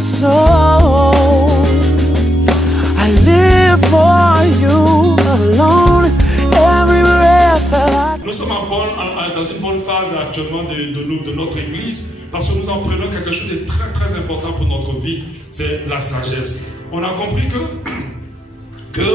my soul. I live for you alone. Every breath that I... Nous sommes dans une bonne phase actuellement de notre église, parce que nous en prenons quelque chose de très très important pour notre vie, c'est la sagesse. On a compris que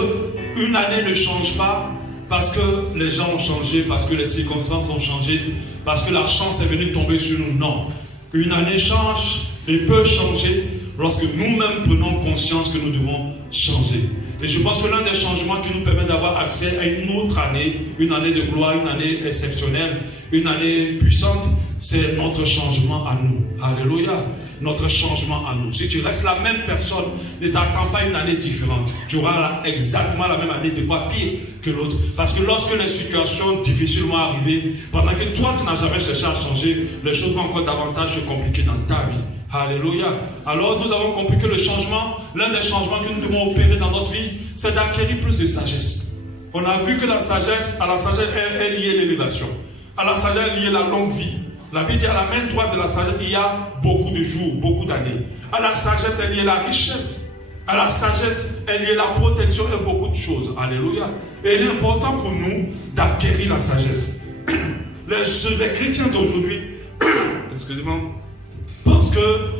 une année ne change pas parce que les gens ont changé, parce que les circonstances ont changé, parce que la chance est venue tomber sur nous. Non. Une année change et peut changer lorsque nous-mêmes prenons conscience que nous devons changer. Et je pense que l'un des changements qui nous permet d'avoir accès à une autre année, une année de gloire, une année exceptionnelle, une année puissante, c'est notre changement à nous. Alléluia. Notre changement à nous. Si tu restes la même personne, ne t'attends pas une année différente. Tu auras exactement la même année, des fois pire que l'autre. Parce que lorsque les situations difficiles vont arriver, pendant que toi tu n'as jamais cherché à changer, les choses vont encore davantage se compliquer dans ta vie. Alléluia. Alors nous avons compris que le changement, l'un des changements que nous devons opérer dans notre vie, c'est d'acquérir plus de sagesse. On a vu que la sagesse, à la sagesse est liée l'élévation. À la sagesse est liée la longue vie. La Bible dit à la main droite de la sagesse, il y a beaucoup de jours, beaucoup d'années. À la sagesse est liée la richesse. À la sagesse est liée la protection et beaucoup de choses. Alléluia. Et il est important pour nous d'acquérir la sagesse. Les chrétiens d'aujourd'hui, excusez-moi, pensent que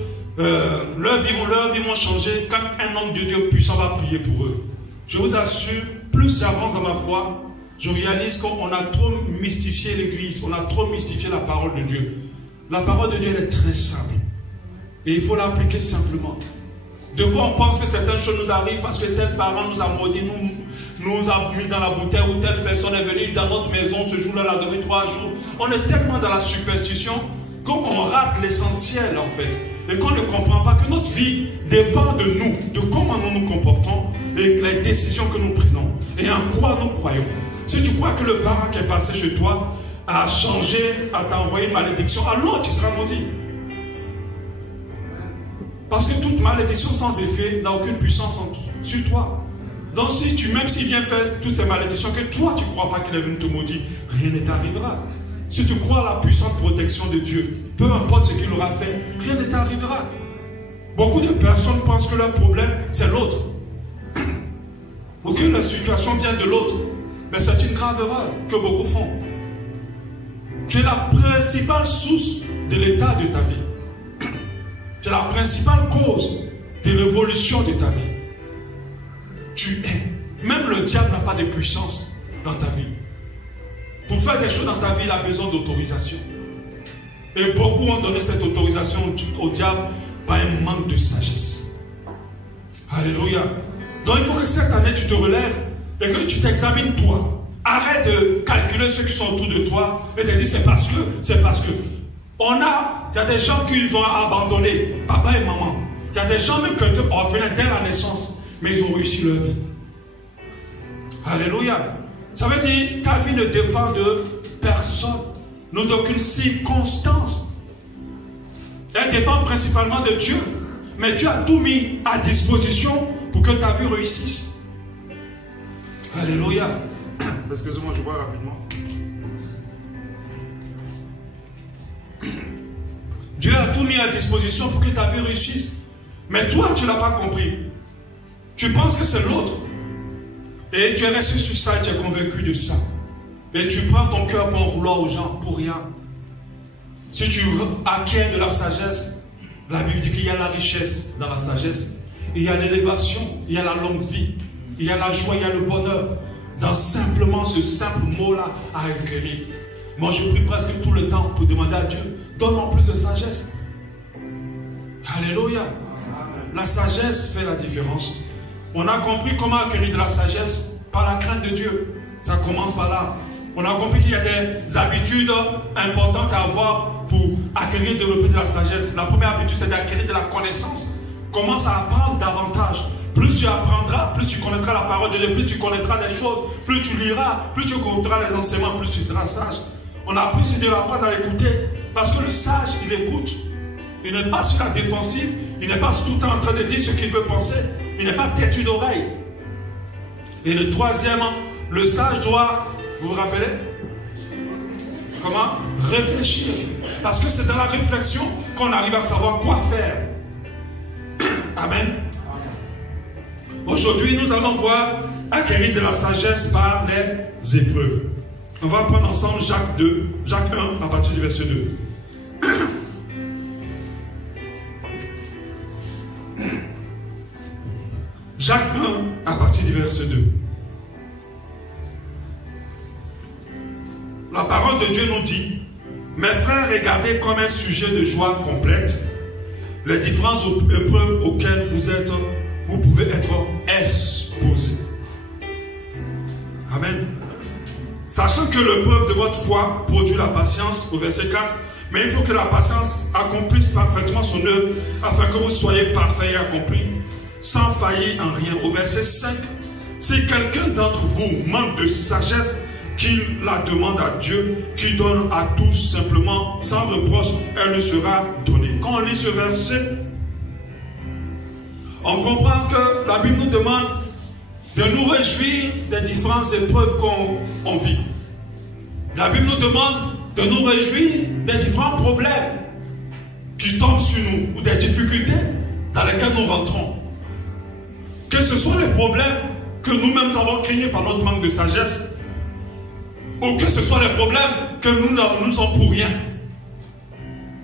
leur vie vont changer quand un homme de Dieu puissant va prier pour eux. Je vous assure, plus j'avance dans ma foi, je réalise qu'on a trop mystifié l'église, on a trop mystifié la parole de Dieu. La parole de Dieu, elle est très simple. Et il faut l'appliquer simplement. De fois, on pense que certaines choses nous arrivent parce que tel parent nous a maudit, nous a mis dans la bouteille, ou telle personne est venue dans notre maison ce jour-là, elle a dormi 3 jours. On est tellement dans la superstition qu'on rate l'essentiel en fait. Et qu'on ne comprend pas que notre vie dépend de nous, de comment nous nous comportons et les décisions que nous prenons. Et en quoi nous croyons. Si tu crois que le parent qui est passé chez toi a changé, a t'envoyé une malédiction, alors tu seras maudit. Parce que toute malédiction sans effet n'a aucune puissance sur toi. Donc même s'il vient faire toutes ces malédictions que toi tu ne crois pas qu'il est venu te maudire, rien ne t'arrivera. Si tu crois à la puissante protection de Dieu, peu importe ce qu'il aura fait, rien ne t'arrivera. Beaucoup de personnes pensent que leur problème c'est l'autre. Ou que la situation vient de l'autre. Mais c'est une grave erreur que beaucoup font. Tu es la principale source de l'état de ta vie. Tu es la principale cause de l'évolution de ta vie. Tu es. Même le diable n'a pas de puissance dans ta vie. Pour faire des choses dans ta vie, il a besoin d'autorisation. Et beaucoup ont donné cette autorisation au diable par un manque de sagesse. Alléluia. Donc il faut que cette année tu te relèves et que tu t'examines toi. Arrête de calculer ceux qui sont autour de toi et te dire c'est parce que. Il y a des gens qui ont abandonné, papa et maman. Il y a des gens même qui ont été orphelins dès la naissance, mais ils ont réussi leur vie. Alléluia. Ça veut dire ta vie ne dépend de personne, d'aucune circonstance. Elle dépend principalement de Dieu. Mais Dieu a tout mis à disposition pour que ta vie réussisse. Alléluia. Excusez-moi, je vois rapidement. Dieu a tout mis à disposition pour que ta vie réussisse. Mais toi, tu ne l'as pas compris. Tu penses que c'est l'autre. Et tu es resté sur ça et tu es convaincu de ça. Et tu prends ton cœur pour en vouloir aux gens pour rien. Si tu acquiers de la sagesse, la Bible dit qu'il y a la richesse dans la sagesse. Il y a l'élévation, il y a la longue vie, il y a la joie, il y a le bonheur. Dans simplement ce simple mot-là à acquérir. Moi, je prie presque tout le temps pour demander à Dieu, donne-moi plus de sagesse. Alléluia. La sagesse fait la différence. On a compris comment acquérir de la sagesse par la crainte de Dieu. Ça commence par là. On a compris qu'il y a des habitudes importantes à avoir pour acquérir et développer de la sagesse. La première habitude, c'est d'acquérir de la connaissance. Commence à apprendre davantage. Plus tu apprendras, plus tu connaîtras la parole de Dieu, plus tu connaîtras des choses, plus tu liras, plus tu connaîtras les enseignements, plus tu seras sage. On a plus de apprendre à écouter. Parce que le sage, il écoute. Il n'est pas sur la défensive. Il n'est pas tout le temps en train de dire ce qu'il veut penser. Il n'est pas têtu d'oreille. Et le troisième, le sage doit, vous vous rappelez? Comment? Réfléchir. Parce que c'est dans la réflexion qu'on arrive à savoir quoi faire. Amen. Aujourd'hui, nous allons voir acquérir de la sagesse par les épreuves. On va prendre ensemble Jacques 1 à partir du verset 2. Jacques 1 à partir du verset 2. La parole de Dieu nous dit: mes frères, regardez comme un sujet de joie complète les différentes épreuves auxquelles vous pouvez être exposés. Amen. Sachant que l'épreuve de votre foi produit la patience, au verset 4, mais il faut que la patience accomplisse parfaitement son œuvre, afin que vous soyez parfaits et accomplis, sans faillir en rien. Au verset 5, si quelqu'un d'entre vous manque de sagesse, qu'il la demande à Dieu, qui donne à tous simplement, sans reproche, elle lui sera donnée. Quand on lit ce verset, on comprend que la Bible nous demande de nous réjouir des différentes épreuves qu'on vit. La Bible nous demande de nous réjouir des différents problèmes qui tombent sur nous, ou des difficultés dans lesquelles nous rentrons. Que ce soit les problèmes que nous-mêmes avons créés par notre manque de sagesse, ou que ce soit les problèmes que nous sommes pour rien.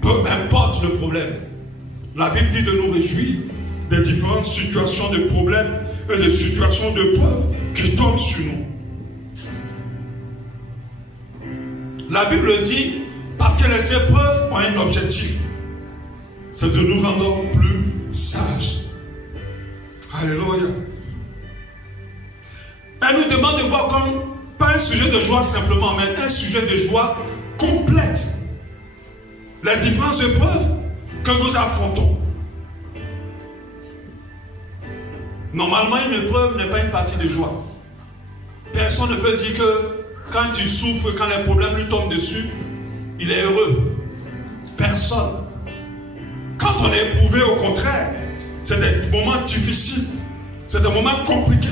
Peu importe le problème, la Bible dit de nous réjouir des différentes situations de problèmes et des situations de preuves qui tombent sur nous. La Bible dit, parce que les épreuves ont un objectif, c'est de nous rendre plus sages. Alléluia. Elle nous demande de voir comme pas un sujet de joie simplement, mais un sujet de joie complète. Les différentes épreuves que nous affrontons. Normalement, une épreuve n'est pas une partie de joie. Personne ne peut dire que quand il souffre, quand les problèmes lui tombent dessus, il est heureux. Personne. Quand on est éprouvé, au contraire, c'est des moments difficiles, c'est des moments compliqués.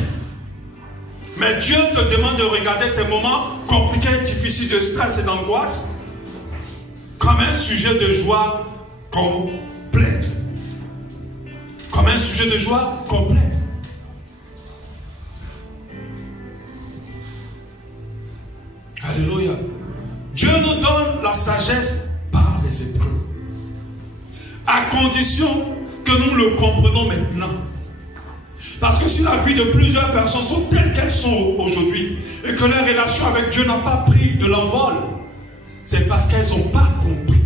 Mais Dieu te demande de regarder ces moments compliqués, difficiles, de stress et d'angoisse comme un sujet de joie complète. Comme un sujet de joie complète. Alléluia. Dieu nous donne la sagesse par les épreuves. À condition que nous le comprenons maintenant. Parce que si la vie de plusieurs personnes sont telles qu'elles sont aujourd'hui et que leur relation avec Dieu n'a pas pris de l'envol, c'est parce qu'elles n'ont pas compris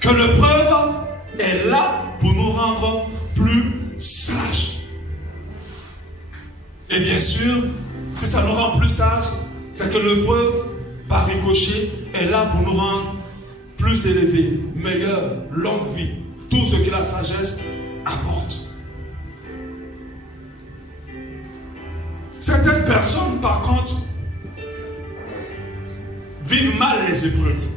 que l'épreuve est là pour nous rendre plus sages. Et bien sûr, si ça nous rend plus sages, c'est que l'épreuve, par ricochet, est là pour nous rendre plus élevés, meilleurs, longue vie, tout ce que la sagesse apporte. Certaines personnes, par contre, vivent mal les épreuves.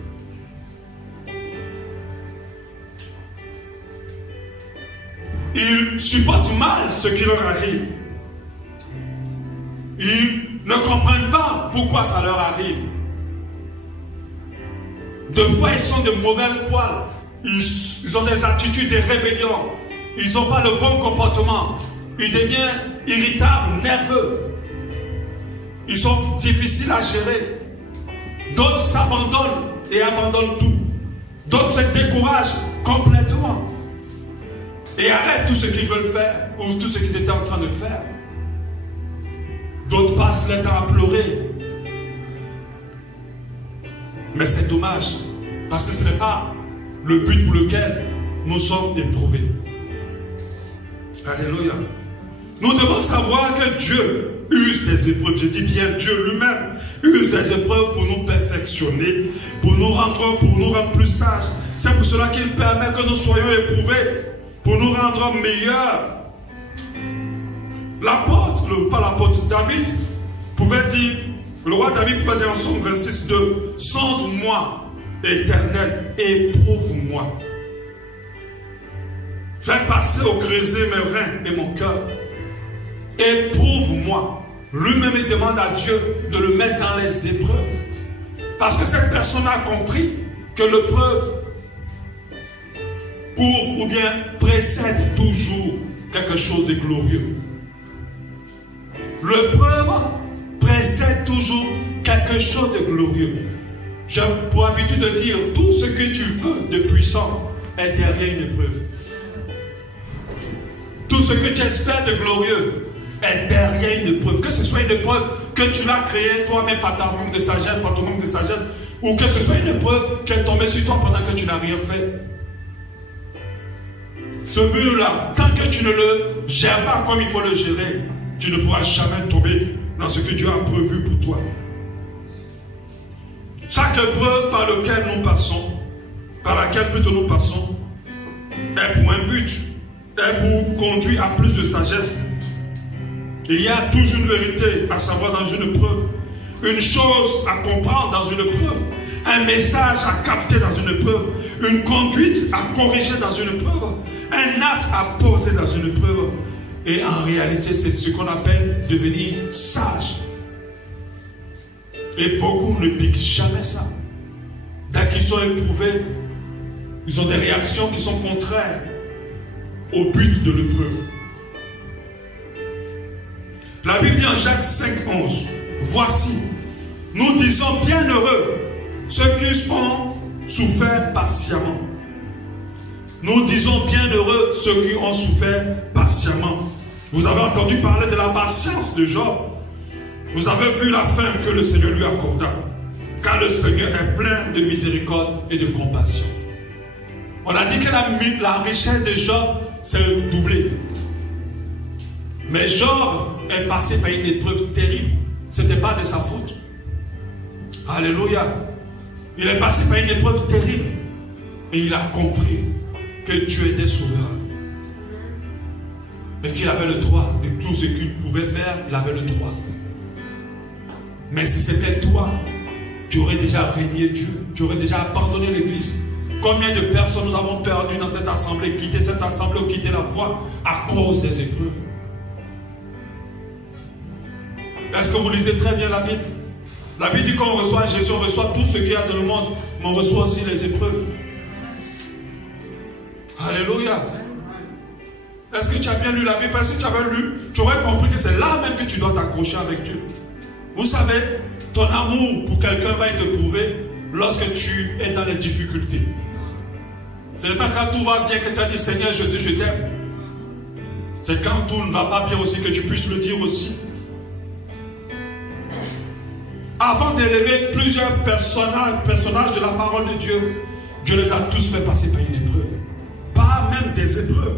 Ils supportent mal ce qui leur arrive. Ils ne comprennent pas pourquoi ça leur arrive. Deux fois, ils sont de mauvais poils. Ils ont des attitudes de rébellion. Ils n'ont pas le bon comportement. Ils deviennent irritables, nerveux. Ils sont difficiles à gérer. D'autres s'abandonnent et abandonnent tout. D'autres se découragent complètement et arrêtent tout ce qu'ils veulent faire ou tout ce qu'ils étaient en train de faire. D'autres passent le temps à pleurer. Mais c'est dommage parce que ce n'est pas le but pour lequel nous sommes éprouvés. Alléluia. Nous devons savoir que Dieu use des épreuves. Je dis bien Dieu lui-même use des épreuves pour nous perfectionner, pour nous rendre plus sages. C'est pour cela qu'il permet que nous soyons éprouvés, pour nous rendre meilleurs. L'apôtre David pouvait dire, le roi David pouvait dire en Psaume 26, 2, sonde-moi, Éternel, éprouve-moi. Fais passer au creuset mes reins et mon cœur. Éprouve-moi. Lui-même, il demande à Dieu de le mettre dans les épreuves. Parce que cette personne a compris que l'épreuve couvre ou bien précède toujours quelque chose de glorieux. L'épreuve précède toujours quelque chose de glorieux. J'ai pour habitude de dire, tout ce que tu veux de puissant est derrière une épreuve. Tout ce que tu espères de glorieux est derrière une épreuve. Que ce soit une épreuve que tu l'as créée toi-même par ton manque de sagesse, par ton manque de sagesse, ou que ce soit une épreuve qui est tombée sur toi pendant que tu n'as rien fait. Ce mur-là, tant que tu ne le gères pas comme il faut le gérer, tu ne pourras jamais tomber dans ce que Dieu a prévu pour toi. Chaque épreuve par laquelle nous passons, est pour un but, est pour conduire à plus de sagesse. Il y a toujours une vérité à savoir dans une épreuve, une chose à comprendre dans une épreuve, un message à capter dans une épreuve, une conduite à corriger dans une épreuve, un acte à poser dans une épreuve. Et en réalité, c'est ce qu'on appelle devenir sage. Et beaucoup ne piquent jamais ça. Dès qu'ils sont éprouvés, ils ont des réactions qui sont contraires au but de l'épreuve. La Bible dit en Jacques 5,11, voici, nous disons bienheureux ceux qui ont souffert patiemment. Nous disons bienheureux ceux qui ont souffert patiemment. Vous avez entendu parler de la patience de Job. Vous avez vu la fin que le Seigneur lui accorda. Car le Seigneur est plein de miséricorde et de compassion. On a dit que la richesse de Job s'est doublée. Mais Job est passé par une épreuve terrible. Ce n'était pas de sa faute. Alléluia. Il est passé par une épreuve terrible. Et il a compris que Dieu était souverain. Et qu'il avait le droit de tout ce qu'il pouvait faire, il avait le droit. Mais si c'était toi, tu aurais déjà régné Dieu. Tu aurais déjà abandonné l'église. Combien de personnes nous avons perdu dans cette assemblée, quitté cette assemblée ou quitté la foi à cause des épreuves? Est-ce que vous lisez très bien la Bible? La Bible dit qu'on reçoit Jésus, on reçoit tout ce qu'il y a dans le monde, mais on reçoit aussi les épreuves. Alléluia. Est-ce que tu as bien lu la Bible? Parce que si tu avais lu, tu aurais compris que c'est là même que tu dois t'accrocher avec Dieu. Vous savez, ton amour pour quelqu'un va être prouvé lorsque tu es dans les difficultés. Ce n'est pas quand tout va bien que tu as dit Seigneur Jésus, je t'aime. C'est quand tout ne va pas bien aussi que tu puisses le dire aussi. Avant d'élever plusieurs personnages de la parole de Dieu, Dieu les a tous fait passer par une épreuve. Pas même des épreuves.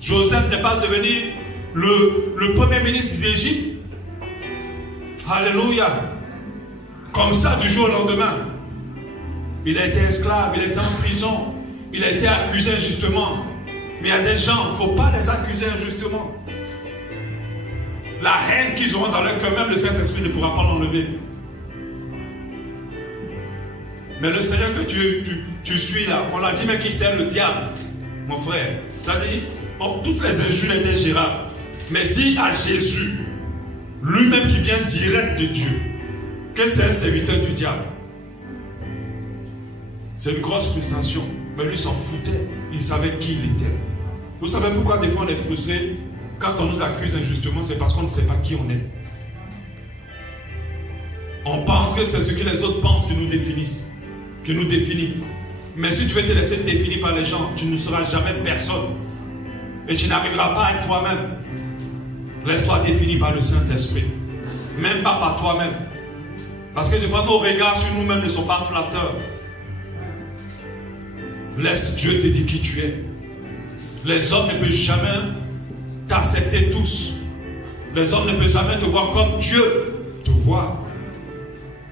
Joseph n'est pas devenu le premier ministre d'Égypte. Alléluia. Comme ça du jour au lendemain. Il a été esclave, il a été en prison, il a été accusé injustement. Mais il y a des gens, il ne faut pas les accuser injustement. La haine qu'ils auront dans leur cœur, même le Saint-Esprit ne pourra pas l'enlever. Mais le Seigneur que tu suis là, on l'a dit, mais qui sert le diable, mon frère. C'est-à-dire, toutes les injures étaient gérables. Mais dis à Jésus, lui-même qui vient direct de Dieu, que c'est un serviteur du diable. C'est une grosse frustration. Mais lui s'en foutait. Il savait qui il était. Vous savez pourquoi des fois on est frustré quand on nous accuse injustement? C'est parce qu'on ne sait pas qui on est. On pense que c'est ce que les autres pensent qui nous définissent. Qui nous définit. Mais si tu veux te laisser définir par les gens, tu ne seras jamais personne. Et tu n'arriveras pas à être toi-même. Laisse-toi définir par le Saint-Esprit. Même pas par toi-même. Parce que des fois, nos regards sur nous-mêmes ne sont pas flatteurs. Laisse Dieu te dire qui tu es. Les hommes ne peuvent jamais t'accepter tous. Les hommes ne peuvent jamais te voir comme Dieu te voit.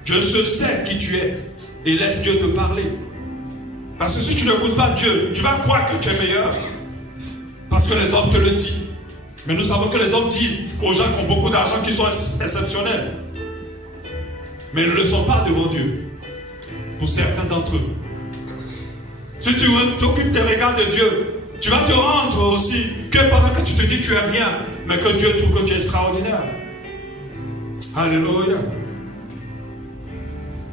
Dieu se sait qui tu es. Et laisse Dieu te parler. Parce que si tu n'écoutes pas Dieu, tu vas croire que tu es meilleur. Parce que les hommes te le disent. Mais nous savons que les hommes disent aux gens qui ont beaucoup d'argent qu'ils sont exceptionnels. Mais ils ne le sont pas devant Dieu. Pour certains d'entre eux. Si tu t'occupes des regards de Dieu, tu vas te rendre aussi que pendant que tu te dis que tu es rien, mais que Dieu trouve que tu es extraordinaire. Alléluia.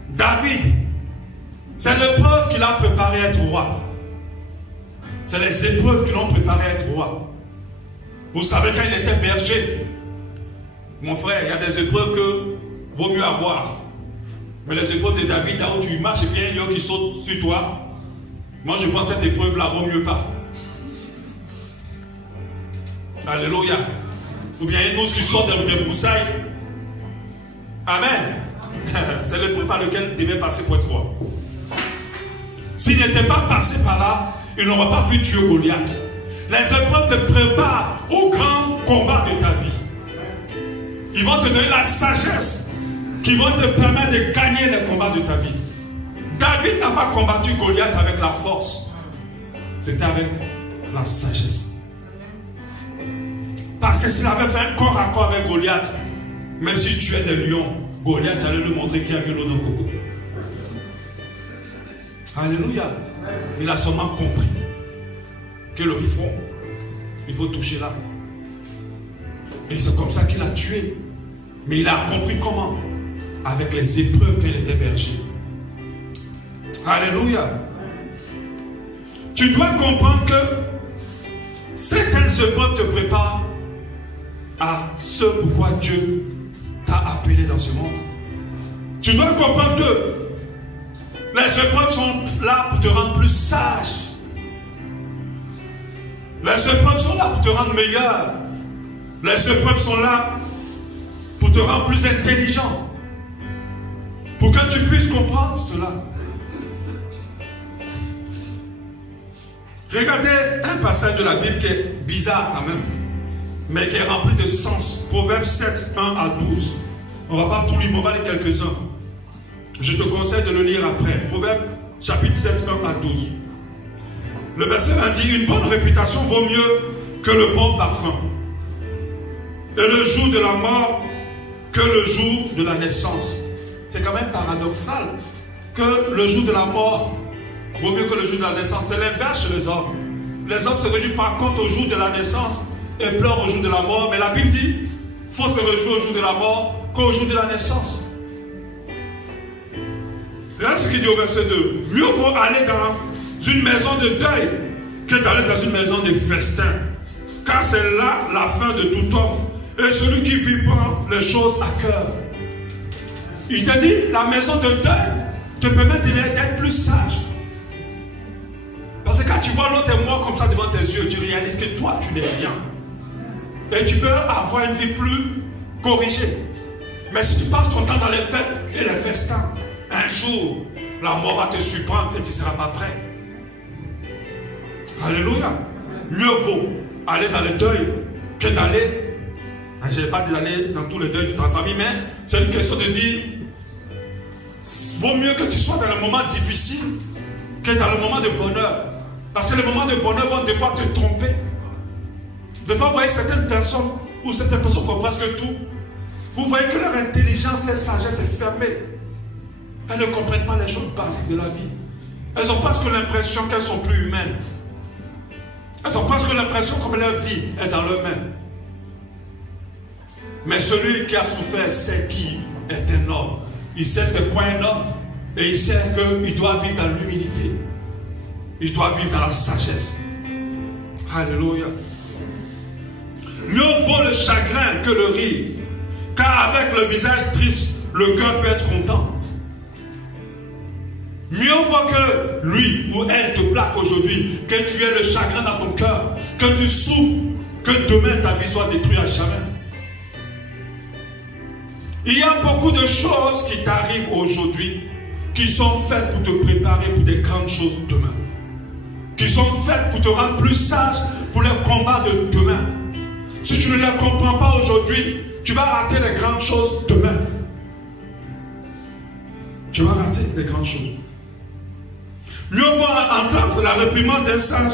David, c'est l'épreuve qu'il a préparé à être roi. C'est les épreuves qui l'ont préparé à être roi. Vous savez, quand il était berger, mon frère, il y a des épreuves que vaut mieux avoir. Mais les épreuves de David, là où tu marches et puis il y a un lion qui saute sur toi, moi je pense que cette épreuve-là vaut mieux pas. Alléluia. Ou bien une mousse qui sort des broussailles. Amen. C'est l'épreuve par laquelle il devait passer pour être roi. S'il n'était pas passé par là, il n'aurait pas pu tuer Goliath. Les épreuves te préparent au grand combat de ta vie. Ils vont te donner la sagesse qui va te permettre de gagner les combats de ta vie. David n'a pas combattu Goliath avec la force. C'était avec la sagesse. Parce que s'il avait fait un corps à corps avec Goliath, même s'il tuait des lions, Goliath allait lui montrer qu'il y avait l'eau dans le coco. Alléluia. Il a seulement compris que le front, il faut toucher là. Et c'est comme ça qu'il a tué. Mais il a compris comment. Avec les épreuves quand il était berger. Alléluia. Tu dois comprendre que certaines épreuves te préparent à ce pourquoi Dieu t'a appelé dans ce monde. Tu dois comprendre que les épreuves sont là pour te rendre plus sage. Les épreuves sont là pour te rendre meilleur. Les épreuves sont là pour te rendre plus intelligent. Pour que tu puisses comprendre cela. Regardez un passage de la Bible qui est bizarre quand même, mais qui est rempli de sens. Proverbe 7, 1 à 12. On ne va pas tout lire, on va lire quelques-uns. Je te conseille de le lire après. Proverbe chapitre 7, 1 à 12. Le verset 1 dit: une bonne réputation vaut mieux que le bon parfum. Et le jour de la mort que le jour de la naissance. C'est quand même paradoxal que le jour de la mort vaut mieux que le jour de la naissance. C'est l'inverse chez les hommes. Les hommes se réjouissent par contre au jour de la naissance et pleurent au jour de la mort. Mais la Bible dit qu'il faut se réjouir au jour de la mort qu'au jour de la naissance. Regarde ce qu'il dit au verset 2. Mieux vaut aller dans une maison de deuil que d'aller dans une maison de festin. Car c'est là la fin de tout homme. Et celui qui vit prend les choses à cœur. Il te dit, la maison de deuil te permet d'être plus sage. Parce que quand tu vois l'autre est mort comme ça devant tes yeux, tu réalises que toi, tu n'es rien. Et tu peux avoir une vie plus corrigée. Mais si tu passes ton temps dans les fêtes et les festins, un jour, la mort va te surprendre et tu ne seras pas prêt. Alléluia. Mieux vaut aller dans le deuil que d'aller. Je n'ai pas dit d'aller dans tous les deuils de ta famille, mais c'est une question de dire, vaut mieux que tu sois dans le moment difficile que dans le moment de bonheur. Parce que les moments de bonheur vont des fois te tromper. Des fois, vous voyez certaines personnes, ou certaines personnes qui ont presque tout, vous voyez que leur intelligence, leur sagesse est fermée. Elles ne comprennent pas les choses basiques de la vie. Elles ont presque l'impression qu'elles sont plus humaines. Elles ont presque l'impression que leur vie est dans leurs mains. Mais celui qui a souffert sait qui est un homme. Il sait c'est quoi un homme. Et il sait qu'il doit vivre dans l'humilité. Il doit vivre dans la sagesse. Alléluia. Mieux vaut le chagrin que le rire. Car avec le visage triste, le cœur peut être content. Mieux vaut que lui ou elle te plaque aujourd'hui, que tu aies le chagrin dans ton cœur, que tu souffres, que demain ta vie soit détruite à jamais. Il y a beaucoup de choses qui t'arrivent aujourd'hui qui sont faites pour te préparer pour des grandes choses demain. Qui sont faites pour te rendre plus sage pour les combats de demain. Si tu ne les comprends pas aujourd'hui, tu vas rater les grandes choses demain. Tu vas rater les grandes choses. Mieux vaut entendre la réprimande d'un sage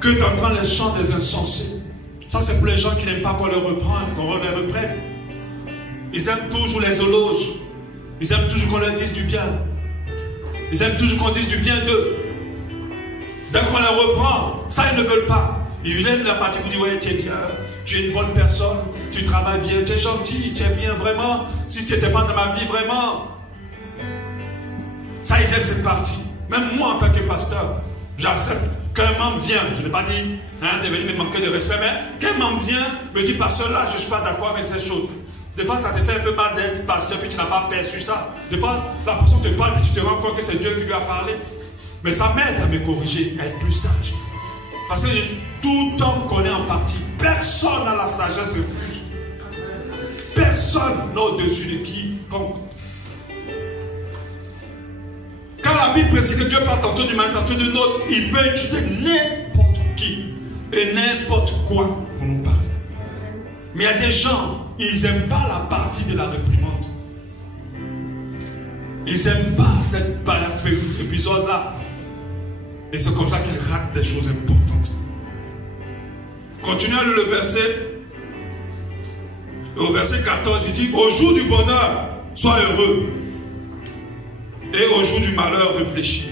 que d'entendre les chants des insensés. Ça, c'est pour les gens qui n'aiment pas qu'on les reprenne. Ils aiment toujours les éloges. Ils aiment toujours qu'on leur dise du bien. Ils aiment toujours qu'on dise du bien d'eux. Dès qu'on les reprend, ça, ils ne veulent pas. Ils aiment la partie où ils disent, ouais, tu es bien, tu es une bonne personne, tu travailles bien, tu es gentil, tu es bien, vraiment. Si tu n'étais pas dans ma vie, vraiment. Ça, ils aiment cette partie. Même moi, en tant que pasteur, j'accepte qu'un membre vient, je n'ai pas dit, de venir me manquer de respect, mais qu'un membre vient, me dit, pasteur, là, je ne suis pas d'accord avec cette chose. Des fois, ça te fait un peu mal d'être pasteur, puis tu n'as pas perçu ça. Des fois, la personne te parle, puis tu te rends compte que c'est Dieu qui lui a parlé. Mais ça m'aide à me corriger, à être plus sage. Parce que tout homme connaît en partie. Personne n'a la sagesse refuse. Personne n'a au-dessus de quiconque. Quand la Bible précise que Dieu parle tantôt du mal, tantôt d'une autre, il peut utiliser n'importe qui et n'importe quoi pour nous parler. Mais il y a des gens, ils n'aiment pas la partie de la réprimande. Ils n'aiment pas cet épisode-là. Et c'est comme ça qu'ils ratent des choses importantes. Continuez à lire le verset. Au verset 14, il dit, au jour du bonheur, sois heureux. Et au jour du malheur, réfléchis.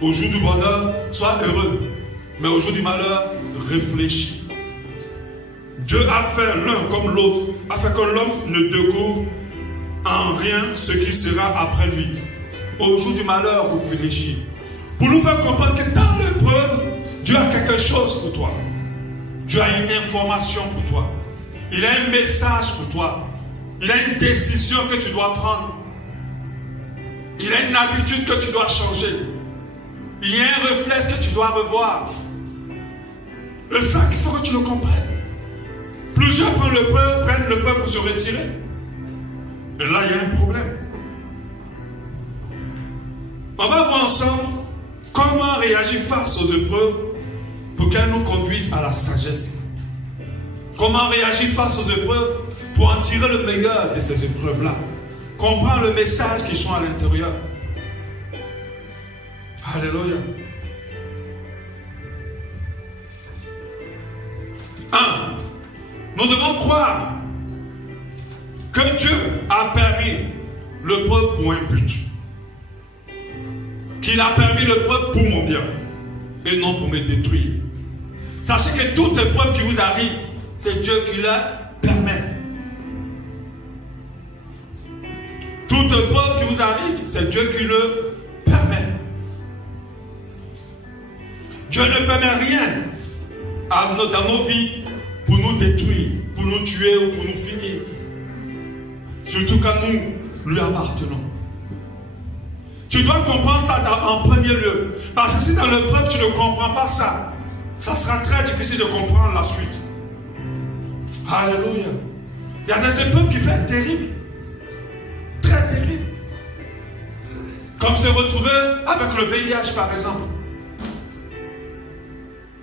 Au jour du bonheur, sois heureux. Mais au jour du malheur, réfléchis. Dieu a fait l'un comme l'autre, afin que l'homme ne découvre en rien ce qui sera après lui. Au jour du malheur, réfléchis. Pour nous faire comprendre que dans l'épreuve, Dieu a quelque chose pour toi. Dieu a une information pour toi. Il a un message pour toi. Il a une décision que tu dois prendre. Il a une habitude que tu dois changer. Il y a un réflexe que tu dois revoir. Le sac, il faut que tu le comprennes. Plusieurs prennent le peur pour se retirer. Et là, il y a un problème. On va voir ensemble comment réagir face aux épreuves pour qu'elles nous conduisent à la sagesse. Comment réagir face aux épreuves pour en tirer le meilleur de ces épreuves-là. Comprendre le message qui sont à l'intérieur. Alléluia. 1. Nous devons croire que Dieu a permis l'épreuve pour un but. Qu'il a permis l'épreuve pour mon bien et non pour me détruire. Sachez que toute épreuve qui vous arrive, c'est Dieu qui la permet. Toute épreuve qui vous arrive, c'est Dieu qui le permet. Dieu ne permet rien dans nos vies pour nous détruire, pour nous tuer ou pour nous finir. Surtout quand nous lui appartenons. Tu dois comprendre ça en premier lieu. Parce que si dans l'épreuve tu ne comprends pas ça, ça sera très difficile de comprendre la suite. Alléluia. Il y a des épreuves qui peuvent être terribles. Très terribles. Comme se retrouver avec le VIH par exemple.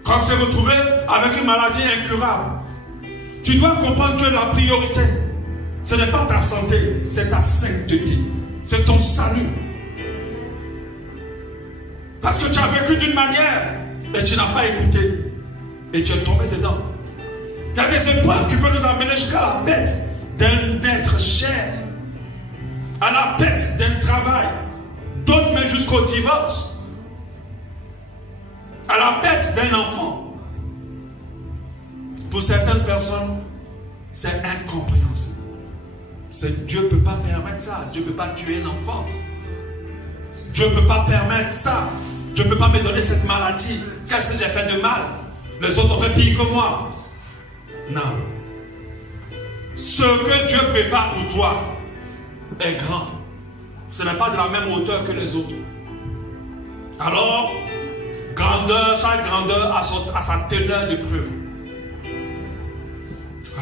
Comme se retrouver avec une maladie incurable. Tu dois comprendre que la priorité, ce n'est pas ta santé, c'est ta sainteté. C'est ton salut. Parce que tu as vécu d'une manière, mais tu n'as pas écouté. Et tu es tombé dedans. Il y a des épreuves qui peuvent nous amener jusqu'à la perte d'un être cher. À la perte d'un travail. D'autres même jusqu'au divorce. À la perte d'un enfant. Pour certaines personnes, c'est incompréhensible. Dieu ne peut pas permettre ça. Dieu ne peut pas tuer un enfant. Dieu ne peut pas permettre ça. Dieu ne peut pas me donner cette maladie. Qu'est-ce que j'ai fait de mal? Les autres ont fait pire que moi. Non. Ce que Dieu prépare pour toi est grand. Ce n'est pas de la même hauteur que les autres. Alors, chaque grandeur a sa teneur de preuve.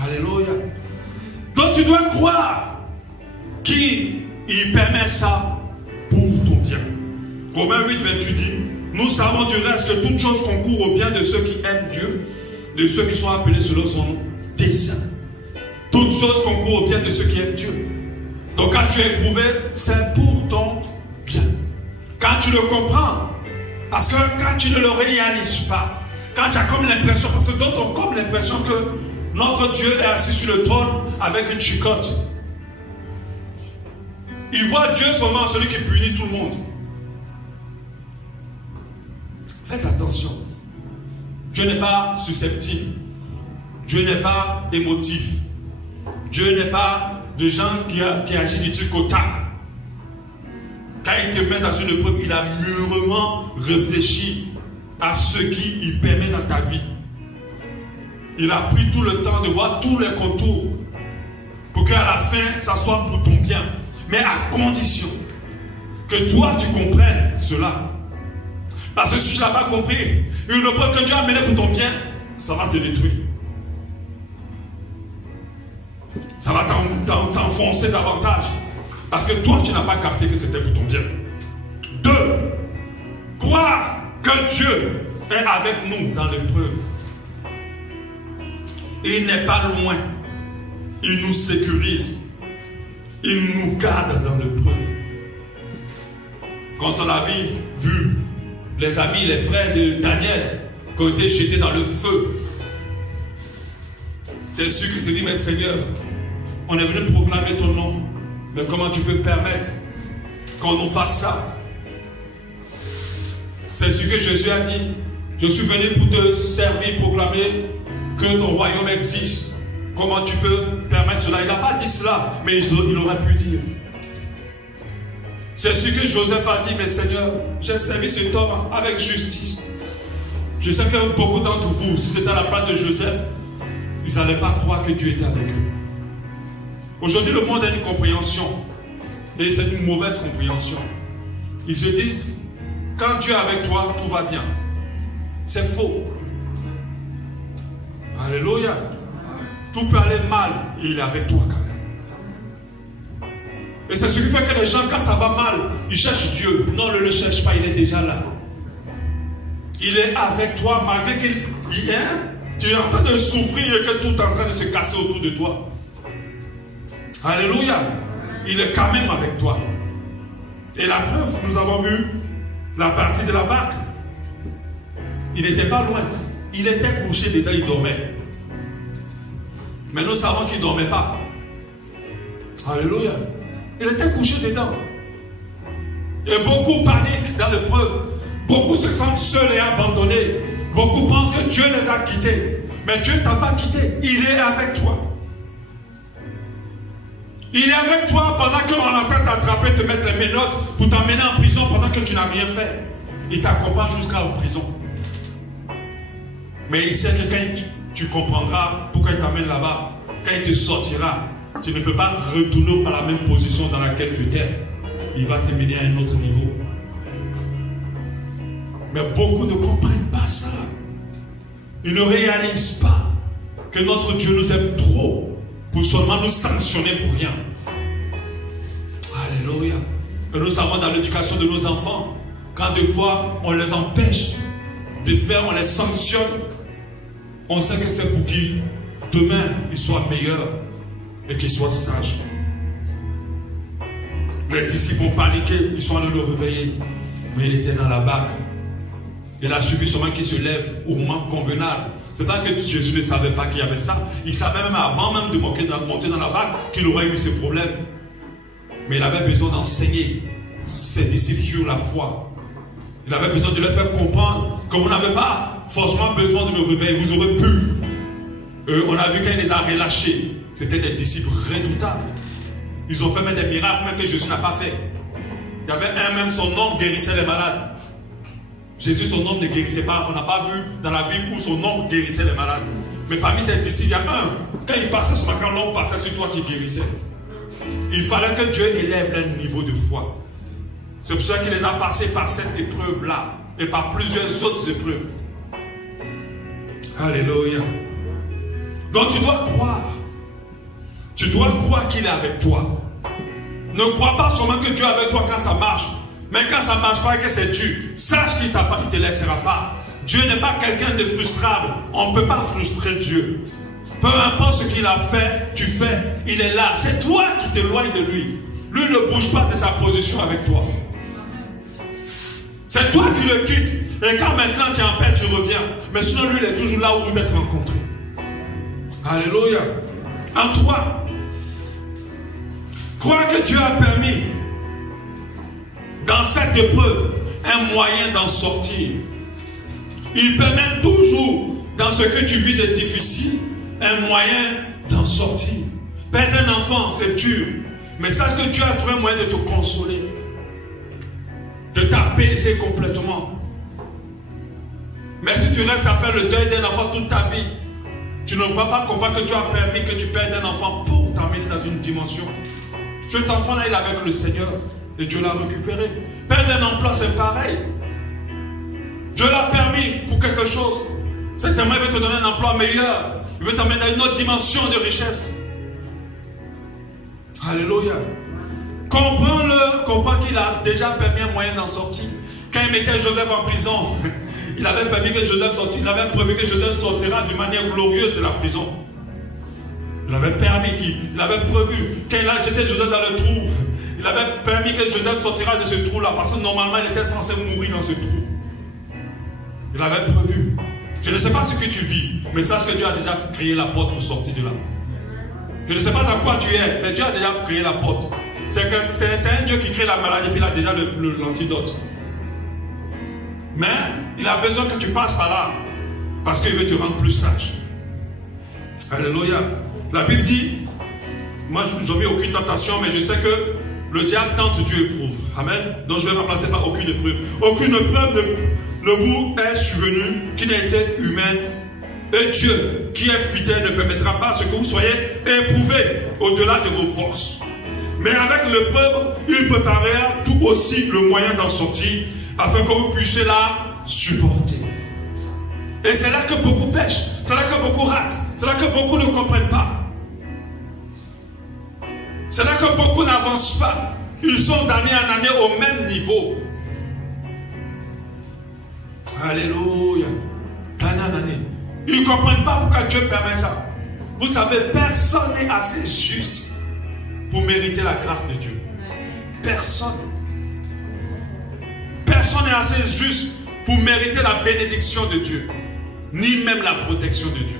Alléluia. Donc tu dois croire qu'il permet ça pour ton bien. Romains 8, 28 dit, nous savons du reste que toute chose concourt au bien de ceux qui aiment Dieu, de ceux qui sont appelés selon son dessein. Toute chose concourt au bien de ceux qui aiment Dieu. Donc quand tu es éprouvé, c'est pour ton bien. Quand tu le comprends, parce que quand tu ne le réalises pas, quand tu as comme l'impression, parce que d'autres ont comme l'impression que notre Dieu est assis sur le trône avec une chicotte. Il voit Dieu seulement celui qui punit tout le monde. Faites attention. Dieu n'est pas susceptible. Dieu n'est pas émotif. Dieu n'est pas de gens qui agissent du truc au tac. Quand il te met dans une épreuve, il a mûrement réfléchi à ce qu'il permet dans ta vie. Il a pris tout le temps de voir tous les contours pour qu'à la fin, ça soit pour ton bien. Mais à condition que toi, tu comprennes cela. Parce que si tu n'as pas compris, une preuve que Dieu a mené pour ton bien, ça va te détruire. Ça va t'enfoncer davantage. Parce que toi, tu n'as pas capté que c'était pour ton bien. 2. Croire que Dieu est avec nous dans l'épreuve. Il n'est pas loin. Il nous sécurise. Il nous garde dans l'épreuve. Quand on a vu les amis, les frères de Daniel qui ont été jetés dans le feu, c'est sûr qu'il s'est dit, mais Seigneur, on est venu proclamer ton nom, mais comment tu peux permettre qu'on nous fasse ça? C'est ce que Jésus a dit. Je suis venu pour te servir, proclamer que ton royaume existe. Comment tu peux permettre cela? Il n'a pas dit cela, mais il aurait pu dire. C'est ce que Joseph a dit, mais Seigneur, j'ai servi cet homme avec justice. Je sais que beaucoup d'entre vous, si c'était à la place de Joseph, ils n'allaient pas croire que Dieu était avec eux. Aujourd'hui, le monde a une compréhension, et c'est une mauvaise compréhension. Ils se disent, quand Dieu est avec toi, tout va bien. C'est faux. Alléluia. Tout peut aller mal, et il est avec toi quand même. Et c'est ce qui fait que les gens, quand ça va mal, ils cherchent Dieu. Non, ne le cherche pas, il est déjà là. Il est avec toi, malgré qu'il est. Tu es en train de souffrir et que tout est en train de se casser autour de toi. Alléluia. Il est quand même avec toi. Et la preuve, nous avons vu la partie de la barque. Il n'était pas loin. Il était couché dedans, il dormait. Mais nous savons qu'il ne dormait pas. Alléluia. Il était couché dedans. Et beaucoup paniquent dans l'épreuve. Beaucoup se sentent seuls et abandonnés. Beaucoup pensent que Dieu les a quittés. Mais Dieu ne t'a pas quitté. Il est avec toi. Il est avec toi pendant qu'on est en train de t'attraper, te mettre les menottes pour t'emmener en prison pendant que tu n'as rien fait. Il t'accompagne jusqu'à la prison. Mais il sait que quand tu comprendras pourquoi il t'amène là-bas, quand il te sortira, tu ne peux pas retourner à la même position dans laquelle tu étais. Il va te mener à un autre niveau. Mais beaucoup ne comprennent pas ça. Ils ne réalisent pas que notre Dieu nous aime trop pour seulement nous sanctionner pour rien. Alléluia. Et nous savons dans l'éducation de nos enfants, quand des fois on les empêche de faire, on les sanctionne, on sait que c'est pour qu'ils demain ils soient meilleurs et qu'ils soient sages. Les disciples ont paniqué, ils sont allés le réveiller, mais il était dans la barque. Il a suffi seulement qu'il se lève au moment convenable. C'est pas que Jésus ne savait pas qu'il y avait ça. Il savait même avant même de monter dans la barque qu'il aurait eu ces problèmes. Mais il avait besoin d'enseigner ses disciples sur la foi. Il avait besoin de leur faire comprendre que vous n'avez pas forcément besoin de me réveiller. Vous aurez pu. On a vu quand il les a relâchés. C'était des disciples redoutables. Ils ont fait même des miracles même que Jésus n'a pas fait. Il y avait un même, son nom guérissait les malades. Jésus, son nom ne guérissait pas. On n'a pas vu dans la Bible où son nom guérissait les malades. Mais parmi ces disciples, il y a un. Quand il passait sur quand l'homme passait sur toi, tu guérissais. Il fallait que Dieu élève leur niveau de foi. C'est pour ça qu'il les a passés par cette épreuve-là et par plusieurs autres épreuves. Alléluia. Donc tu dois croire. Tu dois croire qu'il est avec toi. Ne crois pas seulement que Dieu est avec toi quand ça marche. Mais quand ça ne marche pas et que c'est dur, sache qu'il ne te laissera pas. Dieu n'est pas quelqu'un de frustrable. On ne peut pas frustrer Dieu. Peu importe ce qu'il a fait, tu fais. Il est là. C'est toi qui t'éloignes de lui. Lui ne bouge pas de sa position avec toi. C'est toi qui le quittes. Et quand maintenant tu es en paix, tu reviens. Mais sinon, lui, il est toujours là où vous êtes rencontrés. Alléluia. En toi, crois que Dieu a permis dans cette épreuve un moyen d'en sortir. Il permet toujours dans ce que tu vis de difficile un moyen d'en sortir. Perdre un enfant, c'est dur. Mais sache que Dieu a trouvé un moyen de te consoler, de t'apaiser complètement. Mais si tu restes à faire le deuil d'un enfant toute ta vie, tu ne vas pas comprendre que Dieu a permis que tu perdes un enfant pour t'amener dans une dimension. Cet enfant-là, il est avec le Seigneur et Dieu l'a récupéré. Perdre un emploi, c'est pareil. Dieu l'a permis pour quelque chose. Certainement, il veut te donner un emploi meilleur. Il veut t'amener dans une autre dimension de richesse. Alléluia. Comprends-le, comprends qu'il a déjà permis un moyen d'en sortir. Quand il mettait Joseph en prison, il avait permis que Joseph sortisse. Il avait prévu que Joseph sortira d'une manière glorieuse de la prison. Il avait permis il avait prévu. Quand il a jeté Joseph dans le trou, il avait permis que Joseph sortira de ce trou-là. Parce que normalement, il était censé mourir dans ce trou. Il avait prévu. Je ne sais pas ce que tu vis, mais sache que Dieu a déjà créé la porte pour sortir de là. Je ne sais pas dans quoi tu es, mais Dieu a déjà créé la porte. C'est un Dieu qui crée la maladie, puis il a déjà l'antidote. Mais il a besoin que tu passes par là, parce qu'il veut te rendre plus sage. Alléluia. La Bible dit, moi je n'ai aucune tentation, mais je sais que le diable tente, Dieu éprouve. Amen. Donc je vais remplacer par aucune épreuve. Aucune épreuve ne vous est survenue qui n'a été humaine. Et Dieu, qui est fidèle, ne permettra pas ce que vous soyez éprouvés au-delà de vos forces. Mais avec l'épreuve, il préparera tout aussi le moyen d'en sortir, afin que vous puissiez la supporter. Et c'est là que beaucoup pêchent, c'est là que beaucoup ratent, c'est là que beaucoup ne comprennent pas. C'est là que beaucoup n'avancent pas. Ils sont d'année en année au même niveau. Alléluia. D'année en année. Ils ne comprennent pas pourquoi Dieu permet ça. Vous savez, personne n'est assez juste pour mériter la grâce de Dieu. Personne. Personne n'est assez juste pour mériter la bénédiction de Dieu, ni même la protection de Dieu.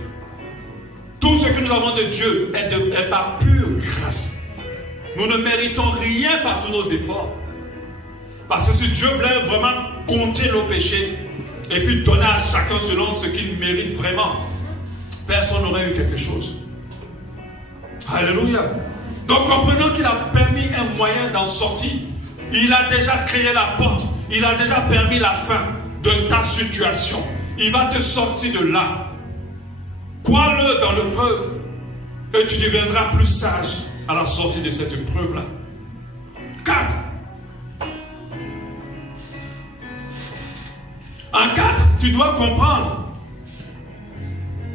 Tout ce que nous avons de Dieu est par pure grâce. Nous ne méritons rien par tous nos efforts. Parce que si Dieu voulait vraiment compter nos péchés et puis donner à chacun selon ce qu'il mérite vraiment, personne n'aurait eu quelque chose. Alléluia. Donc comprenons qu'il a permis un moyen d'en sortir. Il a déjà créé la porte. Il a déjà permis la fin de ta situation. Il va te sortir de là. Crois-le dans l'épreuve et tu deviendras plus sage à la sortie de cette épreuve-là. 4. En 4, tu dois comprendre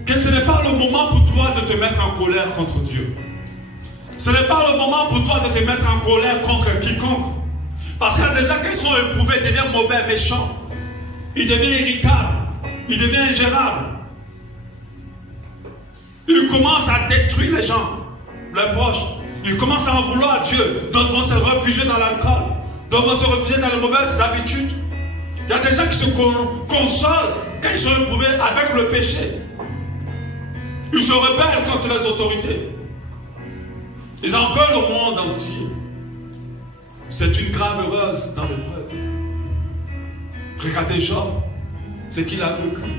que ce n'est pas le moment pour toi de te mettre en colère contre Dieu. Ce n'est pas le moment pour toi de te mettre en colère contre quiconque. Parce qu'il y a des gens, quand ils sont éprouvés, ils deviennent mauvais, méchants. Ils deviennent irritables. Ils deviennent ingérables. Ils commencent à détruire les gens, leurs proches. Ils commencent à en vouloir à Dieu. D'autres vont se réfugier dans l'alcool. D'autres vont se réfugier dans les mauvaises habitudes. Il y a des gens qui se consolent quand ils sont éprouvés avec le péché. Ils se rebellent contre les autorités. Ils en veulent au monde entier. C'est une grave heureuse dans l'épreuve. Regardez Job, ce qu'il a vécu.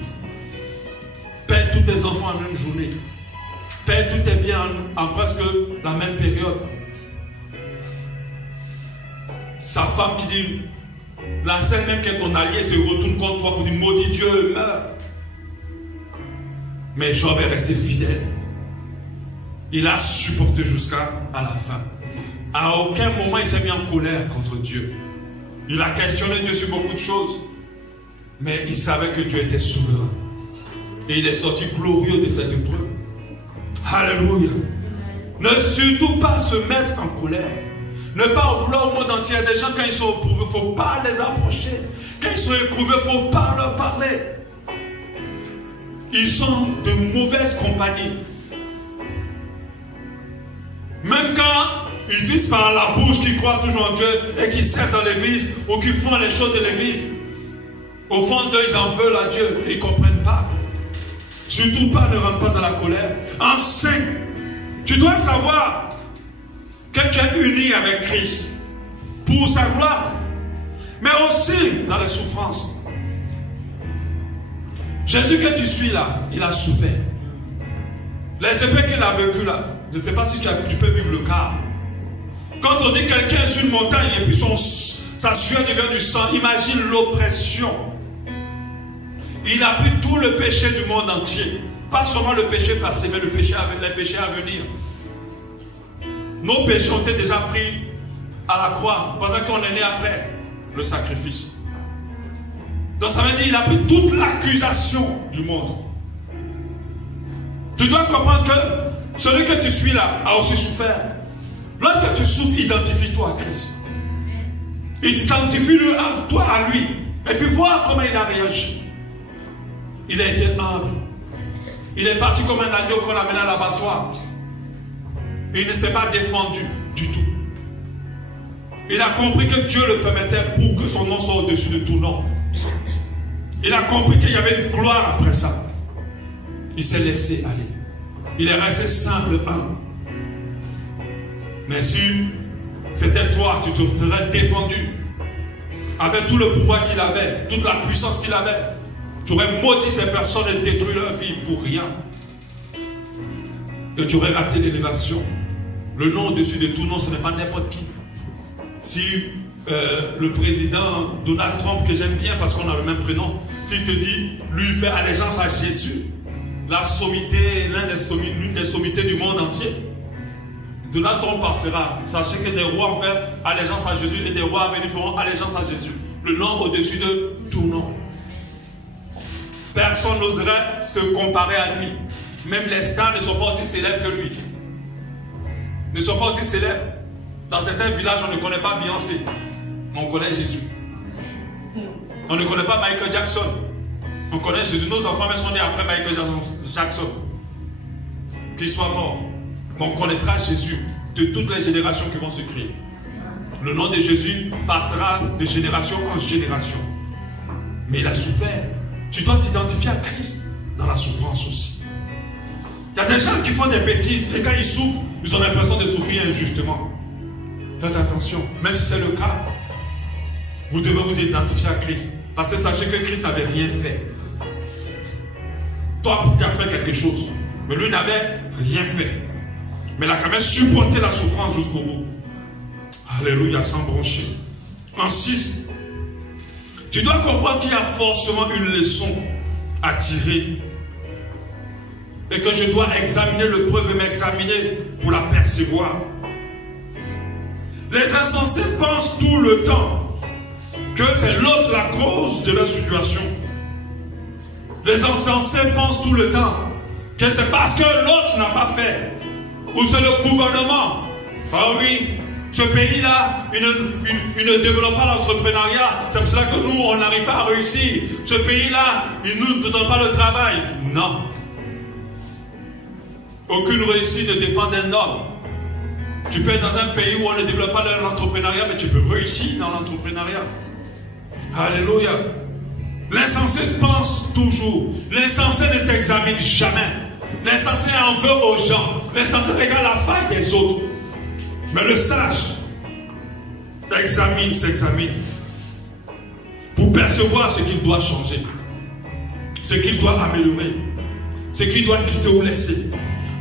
Perd tous tes enfants en une journée. Perd tous tes biens en presque la même période. Sa femme qui dit, la scène même que ton allié se retourne contre toi pour dire, maudit Dieu, meurs. Mais Job est resté fidèle. Il a supporté jusqu'à la fin. À aucun moment il s'est mis en colère contre Dieu. Il a questionné Dieu sur beaucoup de choses. Mais il savait que Dieu était souverain. Et il est sorti glorieux de cette épreuve. Alléluia. Ne surtout pas se mettre en colère. Ne pas en vouloir au monde entier. Il y a des gens, quand ils sont éprouvés, il ne faut pas les approcher. Quand ils sont éprouvés, il ne faut pas leur parler. Ils sont de mauvaise compagnie. Même quand ils disent par la bouche qu'ils croient toujours en Dieu et qu'ils servent dans l'église ou qu'ils font les choses de l'église, au fond d'eux, ils en veulent à Dieu et ils ne comprennent pas. Surtout pas, ne rentre pas dans la colère. En 5, tu dois savoir que tu es uni avec Christ pour sa gloire, mais aussi dans les souffrances. Jésus que tu suis là, il a souffert. Les épées qu'il a vécues là, je ne sais pas si tu peux vivre le cas. Quand on dit quelqu'un est sur une montagne et puis sa sueur devient du sang, imagine l'oppression. Il a pris tout le péché du monde entier. Pas seulement le péché passé, mais les péchés à venir. Nos péchés ont été déjà pris à la croix, pendant qu'on est né après le sacrifice. Donc ça veut dire qu'il a pris toute l'accusation du monde. Tu dois comprendre que celui que tu suis là a aussi souffert. Lorsque tu souffres, identifie-toi à Christ. Identifie-toi à lui. Et puis voir comment il a réagi. Il a été humble. Il est parti comme un agneau qu'on a mené à l'abattoir. Il ne s'est pas défendu du tout. Il a compris que Dieu le permettait pour que son nom soit au-dessus de tout nom. Il a compris qu'il y avait une gloire après ça. Il s'est laissé aller. Il est resté simple, humble. Mais si c'était toi, tu te serais défendu. Avec tout le pouvoir qu'il avait, toute la puissance qu'il avait, tu aurais maudit ces personnes et détruit leur vie pour rien. Et tu aurais raté l'élévation. Le nom au-dessus de tout nom, ce n'est pas n'importe qui. Si le président Donald Trump, que j'aime bien parce qu'on a le même prénom, s'il te dit, lui fait allégeance à Jésus, la sommité, l'une des sommités du monde entier, Donald Trump passera. Sachez que des rois ont fait allégeance à Jésus et des rois à venir feront allégeance à Jésus. Le nom au-dessus de tout nom. Personne n'oserait se comparer à lui. Même les stars ne sont pas aussi célèbres que lui. Ne sont pas aussi célèbres. Dans certains villages, on ne connaît pas Beyoncé. On connaît Jésus. On ne connaît pas Michael Jackson. On connaît Jésus. Nos enfants même sont nés après Michael Jackson. Qu'il soit mort. Mais on connaîtra Jésus de toutes les générations qui vont se créer. Le nom de Jésus passera de génération en génération. Mais il a souffert. Tu dois t'identifier à Christ dans la souffrance aussi. Il y a des gens qui font des bêtises et quand ils souffrent, ils ont l'impression de souffrir injustement. Faites attention, même si c'est le cas, vous devez vous identifier à Christ. Parce que sachez que Christ n'avait rien fait. Toi, tu as fait quelque chose, mais lui n'avait rien fait. Mais il a quand même supporté la souffrance jusqu'au bout. Alléluia, sans broncher. En 6, tu dois comprendre qu'il y a forcément une leçon à tirer. Et que je dois examiner le preuve et m'examiner pour la percevoir. Les insensés pensent tout le temps que c'est l'autre la cause de leur situation. Les insensés pensent tout le temps que c'est parce que l'autre n'a pas fait. Ou c'est le gouvernement. Ah oui, ce pays-là, il ne développe pas l'entrepreneuriat. C'est pour cela que nous, on n'arrive pas à réussir. Ce pays-là, il ne nous donne pas le travail. Non. Aucune réussite ne dépend d'un homme. Tu peux être dans un pays où on ne développe pas l'entrepreneuriat, mais tu peux réussir dans l'entrepreneuriat. Alléluia. L'insensé pense toujours. L'insensé ne s'examine jamais. L'insensé en veut aux gens. L'insensé regarde la faille des autres. Mais le sage s'examine pour percevoir ce qu'il doit changer, ce qu'il doit améliorer, ce qu'il doit quitter ou laisser,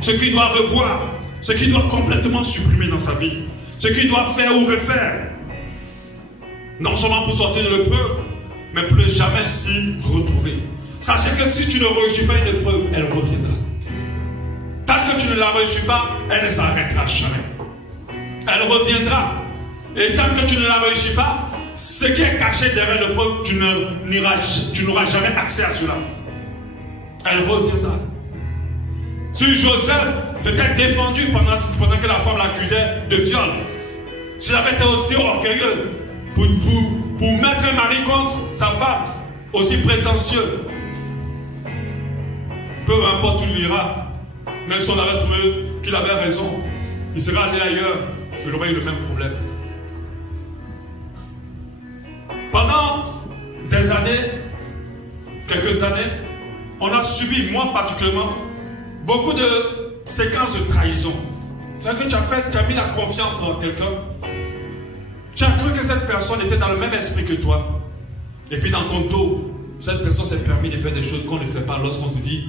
ce qu'il doit revoir, ce qu'il doit complètement supprimer dans sa vie, ce qu'il doit faire ou refaire. Non seulement pour sortir de l'épreuve, mais pour ne jamais s'y retrouver. Sachez que si tu ne réussis pas une épreuve, elle reviendra. Tant que tu ne la réussis pas, elle ne s'arrêtera jamais. Elle reviendra. Et tant que tu ne la réussis pas, ce qui est caché derrière l'épreuve, tu n'auras jamais accès à cela. Elle reviendra. Si Joseph s'était défendu pendant que la femme l'accusait de viol, s'il avait été aussi orgueilleux pour mettre un mari contre sa femme, aussi prétentieux, peu importe où il ira, même si on avait trouvé qu'il avait raison, il serait allé ailleurs, il aurait eu le même problème. Pendant des années, quelques années, on a subi, moi particulièrement, beaucoup de séquences de trahison. C'est-à-dire que tu as mis la confiance en quelqu'un. Tu as cru que cette personne était dans le même esprit que toi. Et puis dans ton dos, cette personne s'est permis de faire des choses qu'on ne fait pas lorsqu'on se dit,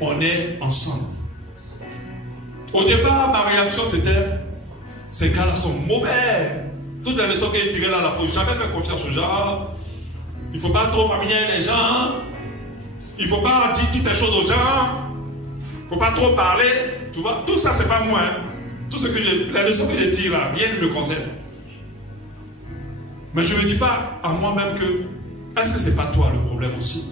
on est ensemble. Au départ, ma réaction c'était, ces gars-là sont mauvais. Toutes les leçons qu'il a tirées là, il ne faut jamais faire confiance aux gens. Il ne faut pas trop familier les gens. il ne faut pas dire toutes les choses aux gens. Il ne faut pas trop parler. Tu vois, tout ça, c'est pas moi. Hein. Tout ce que les leçons que je tire là, rien ne me concerne. Mais je ne me dis pas à moi-même que, est-ce que ce n'est pas toi le problème aussi?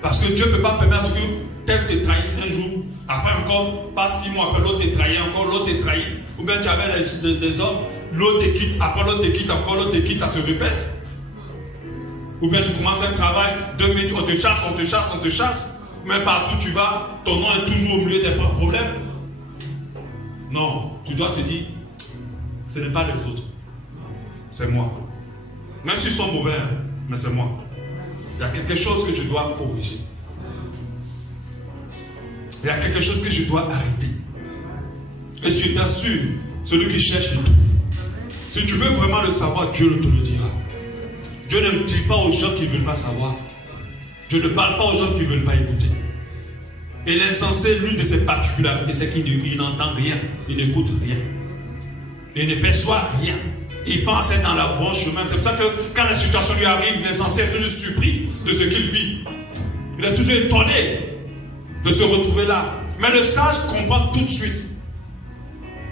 Parce que Dieu ne peut pas permettre que tel te trahit un jour, après encore, pas 6 mois, après l'autre te trahit, encore l'autre te trahit. Ou bien tu avais des hommes, l'autre te quitte, après l'autre te quitte, encore l'autre te quitte, ça se répète. Ou bien tu commences un travail, 2 minutes, on te chasse, on te chasse, on te chasse. Mais partout où tu vas, ton nom est toujours au milieu des problèmes. Non, tu dois te dire, ce n'est pas les autres, c'est moi. Même s'ils sont mauvais, hein, mais c'est moi. Il y a quelque chose que je dois corriger. Il y a quelque chose que je dois arrêter. Et je t'assure, celui qui cherche, il trouve. Si tu veux vraiment le savoir, Dieu te le dira. Dieu ne dit pas aux gens qui ne veulent pas savoir. Dieu ne parle pas aux gens qui ne veulent pas écouter. Et l'insensé, l'une de ses particularités, c'est qu'il n'entend rien, il n'écoute rien. Il ne perçoit rien. Il pense être dans le bon chemin. C'est pour ça que quand la situation lui arrive, l'insensé est toujours surpris de ce qu'il vit. Il est toujours étonné de se retrouver là. Mais le sage comprend tout de suite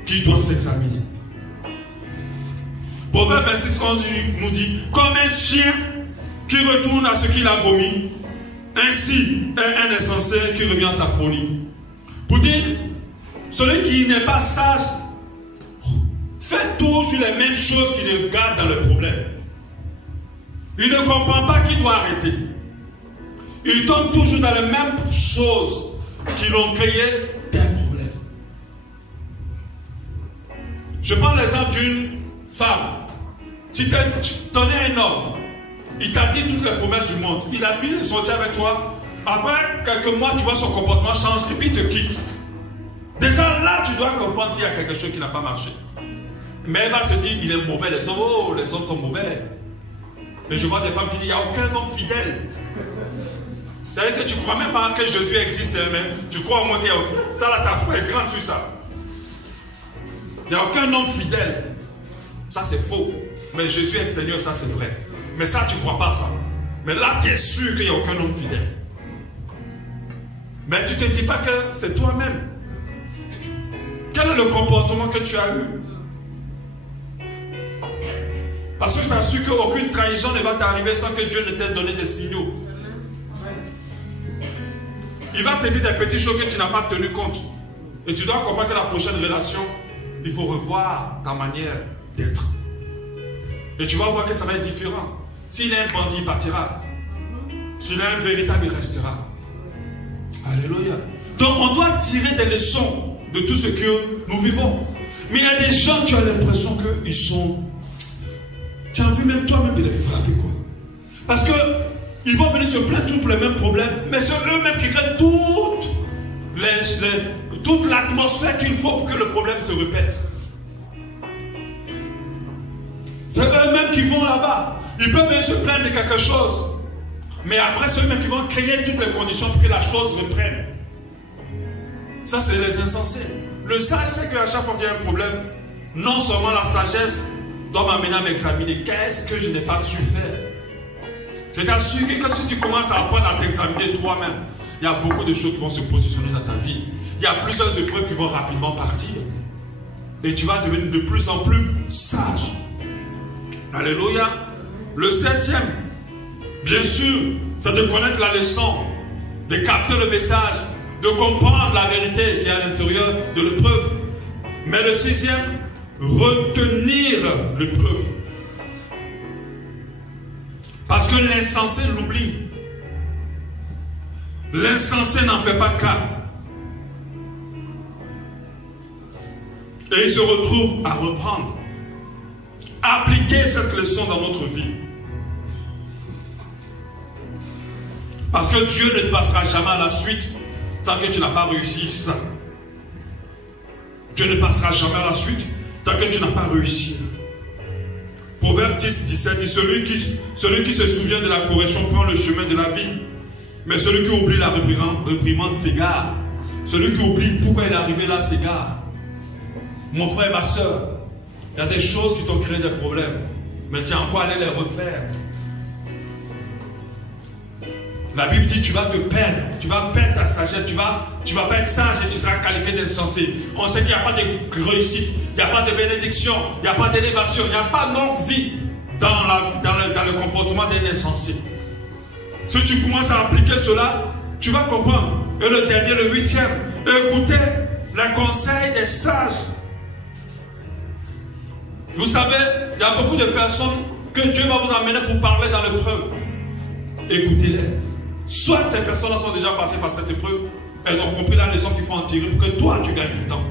qu'il doit s'examiner. Proverbe 26, 11 nous dit, comme un chien qui retourne à ce qu'il a vomi, ainsi est un insensé qui revient à sa folie. Pour dire, celui qui n'est pas sage fait toujours les mêmes choses qui le gardent dans le problème. Il ne comprend pas qu'il doit arrêter. Il tombe toujours dans les mêmes choses qui l'ont créé des problèmes. Je prends l'exemple d'une femme. Tu tenais un homme. Il t'a dit toutes les promesses du monde. Il a fini de sortir avec toi. Après quelques mois, tu vois son comportement change et puis il te quitte. Déjà là, tu dois comprendre qu'il y a quelque chose qui n'a pas marché. Mais elle va se dire, il est mauvais, les hommes sont mauvais. Mais je vois des femmes qui disent, il n'y a aucun homme fidèle. Ça veut dire que tu ne crois même pas que Jésus existe, mais tu crois au moins qu'il y a aucun. Ça là, ta foi est grande sur ça. Il n'y a aucun homme fidèle. Ça c'est faux. Mais Jésus est Seigneur, ça c'est vrai. Mais ça, tu ne crois pas ça. Mais là, tu es sûr qu'il n'y a aucun homme fidèle. Mais tu ne te dis pas que c'est toi-même. Quel est le comportement que tu as eu? Parce que je t'assure qu'aucune trahison ne va t'arriver sans que Dieu ne t'ait donné des signaux. Il va te dire des petites choses que tu n'as pas tenu compte. Et tu dois comprendre que la prochaine relation, il faut revoir ta manière d'être. Et tu vas voir que ça va être différent. S'il est un bandit, il partira. S'il est un véritable, il restera. Alléluia. Donc on doit tirer des leçons de tout ce que nous vivons. Mais il y a des gens, tu as l'impression qu'ils sont... Tu as envie même toi-même de les frapper, quoi. Parce que ils vont venir se plaindre pour les mêmes problèmes, mais c'est eux-mêmes qui créent toute l'atmosphère qu'il faut pour que le problème se répète. C'est eux-mêmes qui vont là-bas. Ils peuvent venir se plaindre de quelque chose, mais après c'est eux-mêmes qui vont créer toutes les conditions pour que la chose reprenne. Ça, c'est les insensés. Le sage sait qu'à chaque fois qu'il y a un problème, non seulement la sagesse doit m'amener à m'examiner. Qu'est-ce que je n'ai pas su faire? Je t'assure que si tu commences à apprendre à t'examiner toi-même, il y a beaucoup de choses qui vont se positionner dans ta vie. Il y a plusieurs épreuves qui vont rapidement partir. Et tu vas devenir de plus en plus sage. Alléluia. Le 7e, bien sûr, c'est de connaître la leçon, de capter le message, de comprendre la vérité qui est à l'intérieur de l'épreuve. Mais le 6e, retenir l'épreuve. Parce que l'insensé l'oublie. L'insensé n'en fait pas cas. Et il se retrouve à reprendre. Appliquer cette leçon dans notre vie. Parce que Dieu ne te passera jamais à la suite tant que tu n'as pas réussi ça. Dieu ne passera jamais à la suite tant que tu n'as pas réussi. Proverbe 10, 17 dit, celui qui se souvient de la correction prend le chemin de la vie. Mais celui qui oublie la réprimande s'égare. Celui qui oublie pourquoi il est arrivé là s'égare. Mon frère, ma soeur, il y a des choses qui t'ont créé des problèmes. Mais tu as encore allé les refaire. La Bible dit tu vas te perdre, tu vas perdre ta sagesse, tu vas pas être sage et tu seras qualifié d'insensé. On sait qu'il n'y a pas de réussite, il n'y a pas de bénédiction, il n'y a pas d'élévation, il n'y a pas de longue vie dans le comportement d'un insensé. Si tu commences à appliquer cela, tu vas comprendre. Et le dernier, le 8e, écoutez les conseils des sages. Vous savez, il y a beaucoup de personnes que Dieu va vous amener pour parler dans l'épreuve. Écoutez-les. Soit ces personnes-là sont déjà passées par cette épreuve, elles ont compris la leçon qu'il faut en tirer pour que toi, tu gagnes du temps.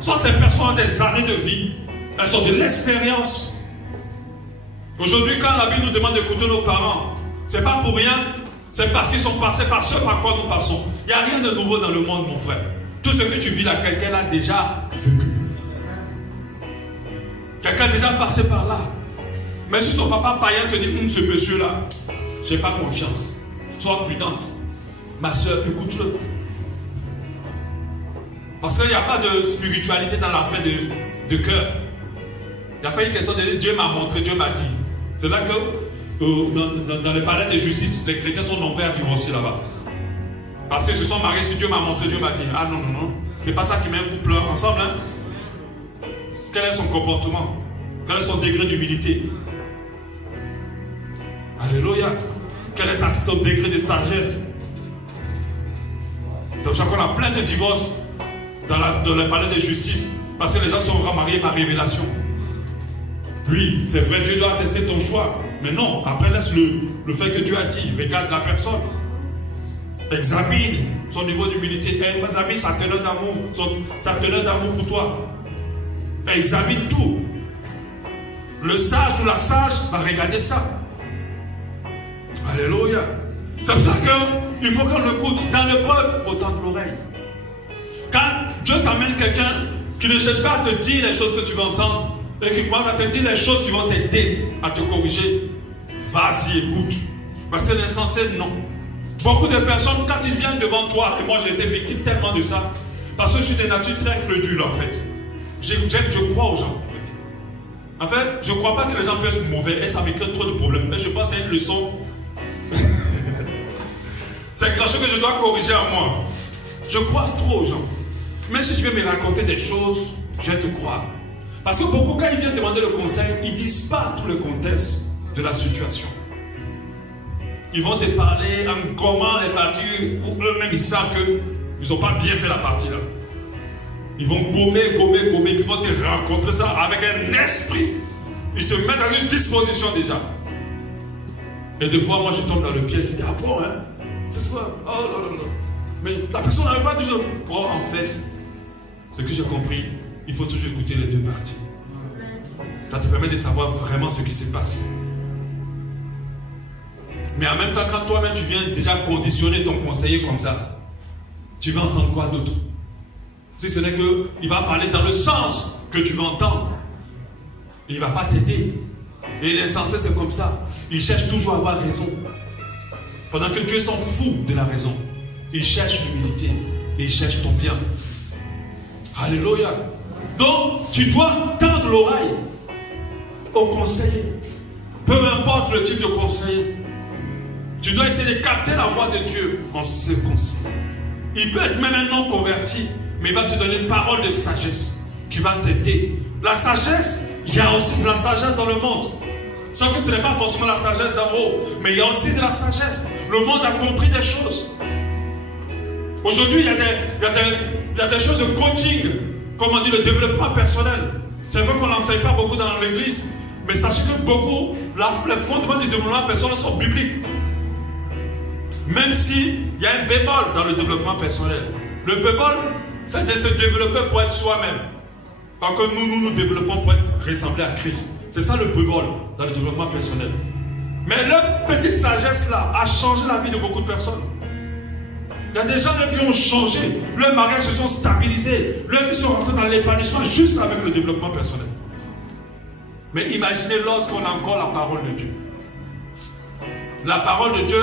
Soit ces personnes ont des années de vie, elles ont de l'expérience. Aujourd'hui, quand la Bible nous demande d'écouter nos parents, c'est pas pour rien, c'est parce qu'ils sont passés par ce par quoi nous passons. Il n'y a rien de nouveau dans le monde, mon frère. Tout ce que tu vis là, quelqu'un l'a déjà vécu. Quelqu'un a déjà passé par là. Mais si ton papa païen te dit, ce monsieur-là, j'ai pas confiance. Sois prudente. Ma soeur, écoute-le. Parce qu'il n'y a pas de spiritualité dans la fin de cœur. Il n'y a pas une question de Dieu m'a montré, Dieu m'a dit. C'est là que dans les palais de justice, les chrétiens sont nombreux à divorcer là-bas. Parce qu'ils se sont mariés, si Dieu m'a montré, Dieu m'a dit. Ah non, non, non. C'est pas ça qui met un couple ensemble. Hein? Quel est son comportement? Quel est son degré d'humilité? Alléluia. Quel est son degré de sagesse? Donc chaque fois on a plein de divorces dans les palais de justice. Parce que les gens sont remariés par révélation. Oui, c'est vrai, Dieu doit attester ton choix. Mais non, après laisse le fait que Dieu a dit. Regarde la personne. Examine son niveau d'humilité. Examine sa teneur d'amour. Sa teneur d'amour pour toi. Examine tout. Le sage ou la sage va regarder ça. Alléluia. C'est pour ça qu'il faut qu'on écoute. Dans l'épreuve, il faut tendre l'oreille. Quand Dieu t'amène quelqu'un qui ne cherche pas à te dire les choses que tu veux entendre et qui commence à te dire les choses qui vont t'aider à te corriger, vas-y, écoute. Parce que l'insensé, non. Beaucoup de personnes, quand ils viennent devant toi, et moi j'ai été victime tellement de ça, parce que je suis de nature très crédule en fait. Je crois aux gens. En fait, je ne crois pas que les gens peuvent être mauvais et ça me crée trop de problèmes. Mais je pense que c'est une leçon. C'est quelque chose que je dois corriger à moi. Je crois trop aux gens. Mais si tu veux me raconter des choses, je vais te croire. Parce que beaucoup, quand ils viennent demander le conseil, ils ne disent pas tout le contexte de la situation. Ils vont te parler en comment les parties, ou eux-mêmes ils savent qu'ils n'ont pas bien fait la partie là. Ils vont gommer, puis ils vont te rencontrer ça avec un esprit. Ils te mettent dans une disposition déjà. Et des fois, moi je tombe dans le piège, je dis, ah bon, hein, c'est ça, oh là là là. Mais la personne n'avait pas dit, oh en fait, ce que j'ai compris, il faut toujours écouter les deux parties. Ça te permet de savoir vraiment ce qui se passe. Mais en même temps, quand toi-même tu viens déjà conditionner ton conseiller comme ça, tu vas entendre quoi d'autre? Si ce n'est qu'il va parler dans le sens que tu veux entendre. Il ne va pas t'aider. Et l'insensé, c'est comme ça. Il cherche toujours à avoir raison. Pendant que Dieu s'en fout de la raison. Il cherche l'humilité. Et il cherche ton bien. Alléluia. Donc, tu dois tendre l'oreille au conseiller. Peu importe le type de conseiller. Tu dois essayer de capter la voix de Dieu en ce conseiller. Il peut être même un non converti. Mais il va te donner une parole de sagesse qui va t'aider. La sagesse, il y a aussi de la sagesse dans le monde. Sauf que ce n'est pas forcément la sagesse d'en haut, mais il y a aussi de la sagesse. Le monde a compris des choses. Aujourd'hui, il y a des choses de coaching, comme on dit, le développement personnel. C'est vrai qu'on n'enseigne pas beaucoup dans l'église, mais sachez que beaucoup, les fondements du développement personnel sont bibliques. Même s'il y a un bémol dans le développement personnel. Le bémol, c'est de se développer pour être soi-même. Parce que nous développons pour être ressemblés à Christ. C'est ça le bémol dans le développement personnel. Mais leur petite sagesse-là a changé la vie de beaucoup de personnes. Il y a des gens, leurs vies ont changé. Leurs mariages se sont stabilisés. Leurs vies sont rentrées dans l'épanouissement juste avec le développement personnel. Mais imaginez lorsqu'on a encore la parole de Dieu. La parole de Dieu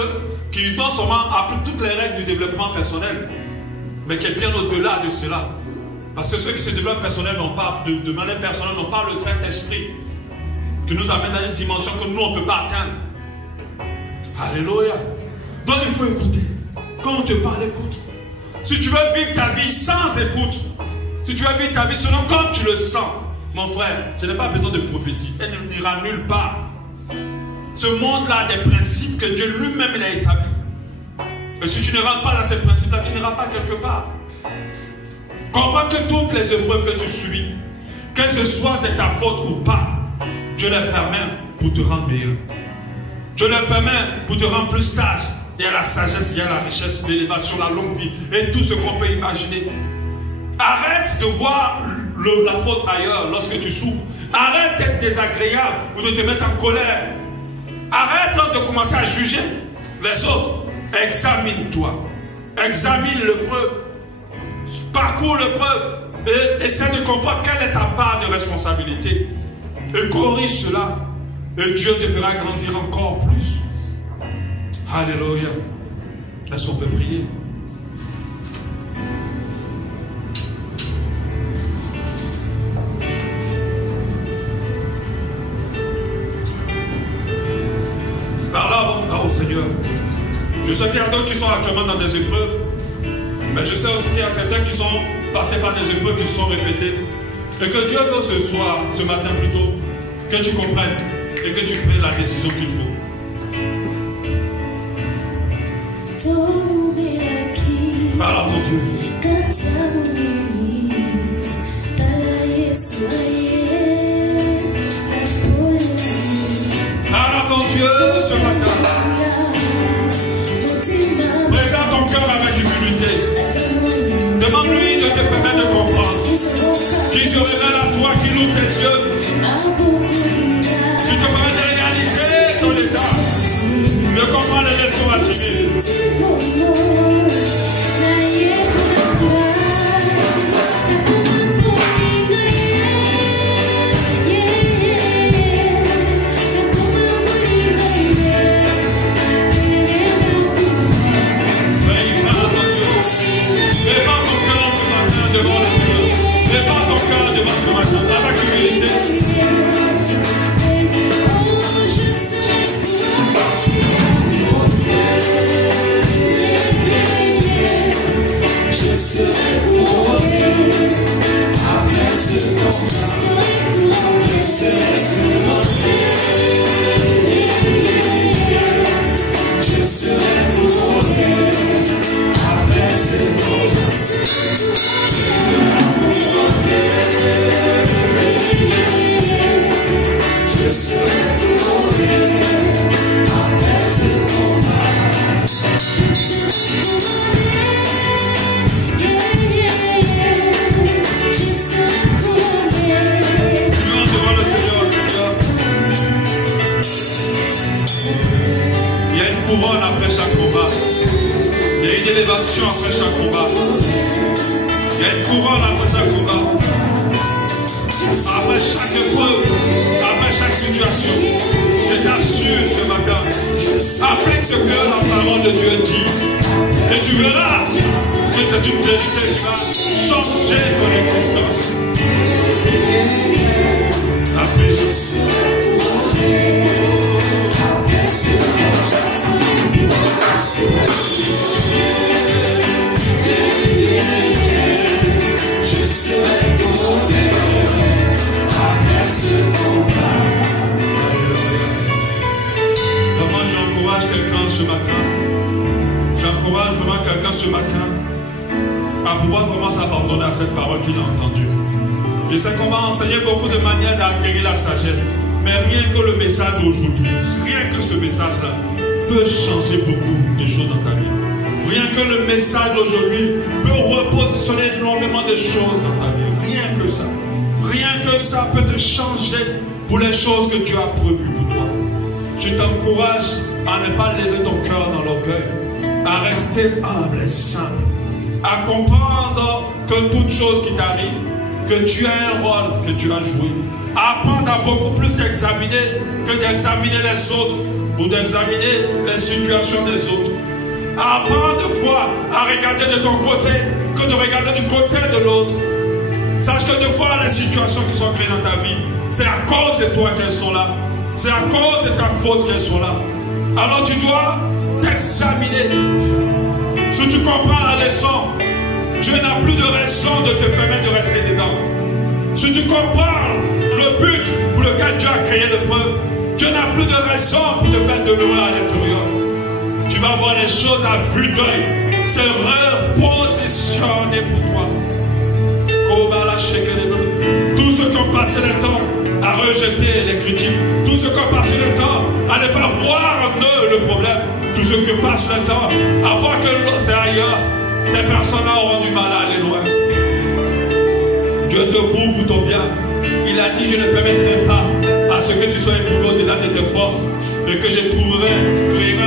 qui non seulement applique toutes les règles du développement personnel, mais qui est bien au-delà de cela. Parce que ceux qui se développent personnel n'ont pas, de manière personnelle, n'ont pas le Saint-Esprit qui nous amène dans une dimension que nous, on ne peut pas atteindre. Alléluia. Donc il faut écouter. Quand on te parle, écoute. Si tu veux vivre ta vie sans écoute, si tu veux vivre ta vie selon comme tu le sens, mon frère, je n'ai pas besoin de prophétie. Elle n'ira nulle part. Ce monde-là a des principes que Dieu lui-même il a établis. Et si tu ne rentres pas dans ces principes-là, tu n'iras pas quelque part. Comprends que toutes les épreuves que tu subis, que ce soit de ta faute ou pas, Dieu les permet pour te rendre meilleur. Dieu les permet pour te rendre plus sage. Il y a la sagesse, il y a la richesse, l'élévation, la longue vie et tout ce qu'on peut imaginer. Arrête de voir la faute ailleurs lorsque tu souffres. Arrête d'être désagréable ou de te mettre en colère. Arrête de commencer à juger les autres. Examine-toi. Examine l'épreuve. Parcours l'épreuve. Et essaie de comprendre quelle est ta part de responsabilité. Et corrige cela. Et Dieu te fera grandir encore plus. Alléluia. Est-ce qu'on peut prier? Parle au Seigneur. Je sais qu'il y a d'autres qui sont actuellement dans des épreuves, mais je sais aussi qu'il y a certains qui sont passés par des épreuves qui sont répétées. Et que Dieu veut ce soir, ce matin plutôt, que tu comprennes et que tu prennes la décision qu'il faut. Parle à ton Dieu. Parle à ton Dieu ce matin. Présente ton cœur avec humilité. Demande-lui de te permettre de comprendre. Qu'il se révèle à toi, qu'il ouvre tes yeux. Qu'il te permet de réaliser ton état. De comprendre les leçons à tirer. Devant le Seigneur, prépare ton cœur devant ce matin, avec humilité. Je serai couronné après ce combat. Je serai couronné. Je serai couronné après ce combat. Je serai couronné après ce combat. Je serai couronné. Louons devant le Seigneur, Seigneur. Il y a une couronne après chaque combat. Il y a une élévation après chaque combat. Il y a une couronne après chaque combat. Après chaque épreuve, après chaque situation, je t'assure ce matin, applique ce que la parole de Dieu dit, et tu verras que c'est une vérité qui va changer ton existence. Applique ce je serai couronné après ce combat. Vraiment, j'encourage quelqu'un ce matin. J'encourage vraiment quelqu'un ce matin à pouvoir vraiment s'abandonner à cette parole qu'il a entendue. Je sais qu'on va enseigner beaucoup de manières d'acquérir la sagesse, mais rien que le message d'aujourd'hui, rien que ce message-là peut changer beaucoup de choses dans ta vie. Rien que le message d'aujourd'hui peut repositionner énormément de choses dans ta vie. Rien que ça. Rien que ça peut te changer pour les choses que Dieu a prévues pour toi. Je t'encourage à ne pas lever ton cœur dans l'orgueil, à rester humble et simple, à comprendre que toute chose qui t'arrive, que tu as un rôle que tu as joué, à apprendre à beaucoup plus t'examiner que d'examiner les autres ou d'examiner les situations des autres. À apprendre de fois à regarder de ton côté que de regarder du côté de l'autre. Sache que de fois les situations qui sont créées dans ta vie, c'est à cause de toi qu'elles sont là. C'est à cause de ta faute qu'elles sont là. Alors tu dois t'examiner. Si tu comprends la leçon, Dieu n'a plus de raison de te permettre de rester dedans. Si tu comprends le but pour lequel Dieu a créé l'épreuve, Dieu n'a plus de raison pour te faire demeurer à l'intérieur. Tu vas voir les choses à vue d'œil. C'est repositionné pour toi. Tous ceux qui ont passé le temps à rejeter les critiques, tous ceux qui ont passé le temps à ne pas voir en eux le problème, tous ceux qui passent le temps à voir que c'est ailleurs, ces personnes-là auront du mal à aller loin. Dieu te couvre pour ton bien. Il a dit, je ne permettrai pas à ce que tu sois éprouvé au-delà de tes forces et que je trouverai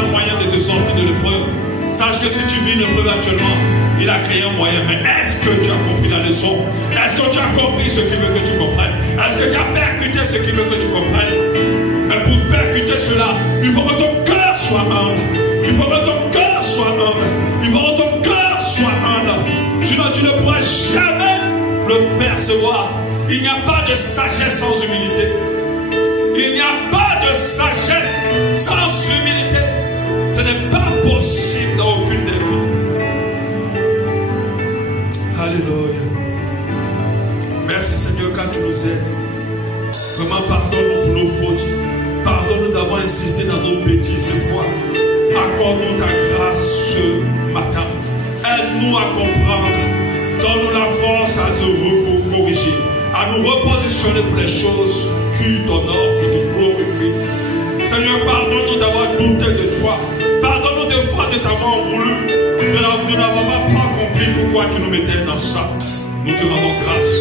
un moyen de te sortir de l'épreuve. Sache que si tu vis une épreuve actuellement, il a créé un moyen. Mais est-ce que tu as compris la leçon? Est-ce que tu as compris ce qu'il veut que tu comprennes? Est-ce que tu as percuté ce qu'il veut que tu comprennes? Mais pour percuter cela, il faut que ton cœur soit humble. Il faut que ton cœur soit humble. Il faut que ton cœur soit humble. Sinon tu ne pourras jamais le percevoir. Il n'y a pas de sagesse sans humilité. Il n'y a pas de sagesse sans humilité. Ce n'est pas possible dans aucune des vies. Alléluia. Merci Seigneur quand tu nous aides. Vraiment pardonne-nous pour nos fautes. Pardonne-nous d'avoir insisté dans nos bêtises de foi. Accorde-nous ta grâce ce matin. Aide-nous à comprendre. Donne-nous la force à se corriger, à nous repositionner pour les choses qui t'honorent, qui te glorifient. Seigneur, pardonne-nous d'avoir douté de toi. Pardonne-nous des fois de t'avoir voulu, de n'avoir pas compris pourquoi tu nous mettais dans ça. Nous te rendons grâce.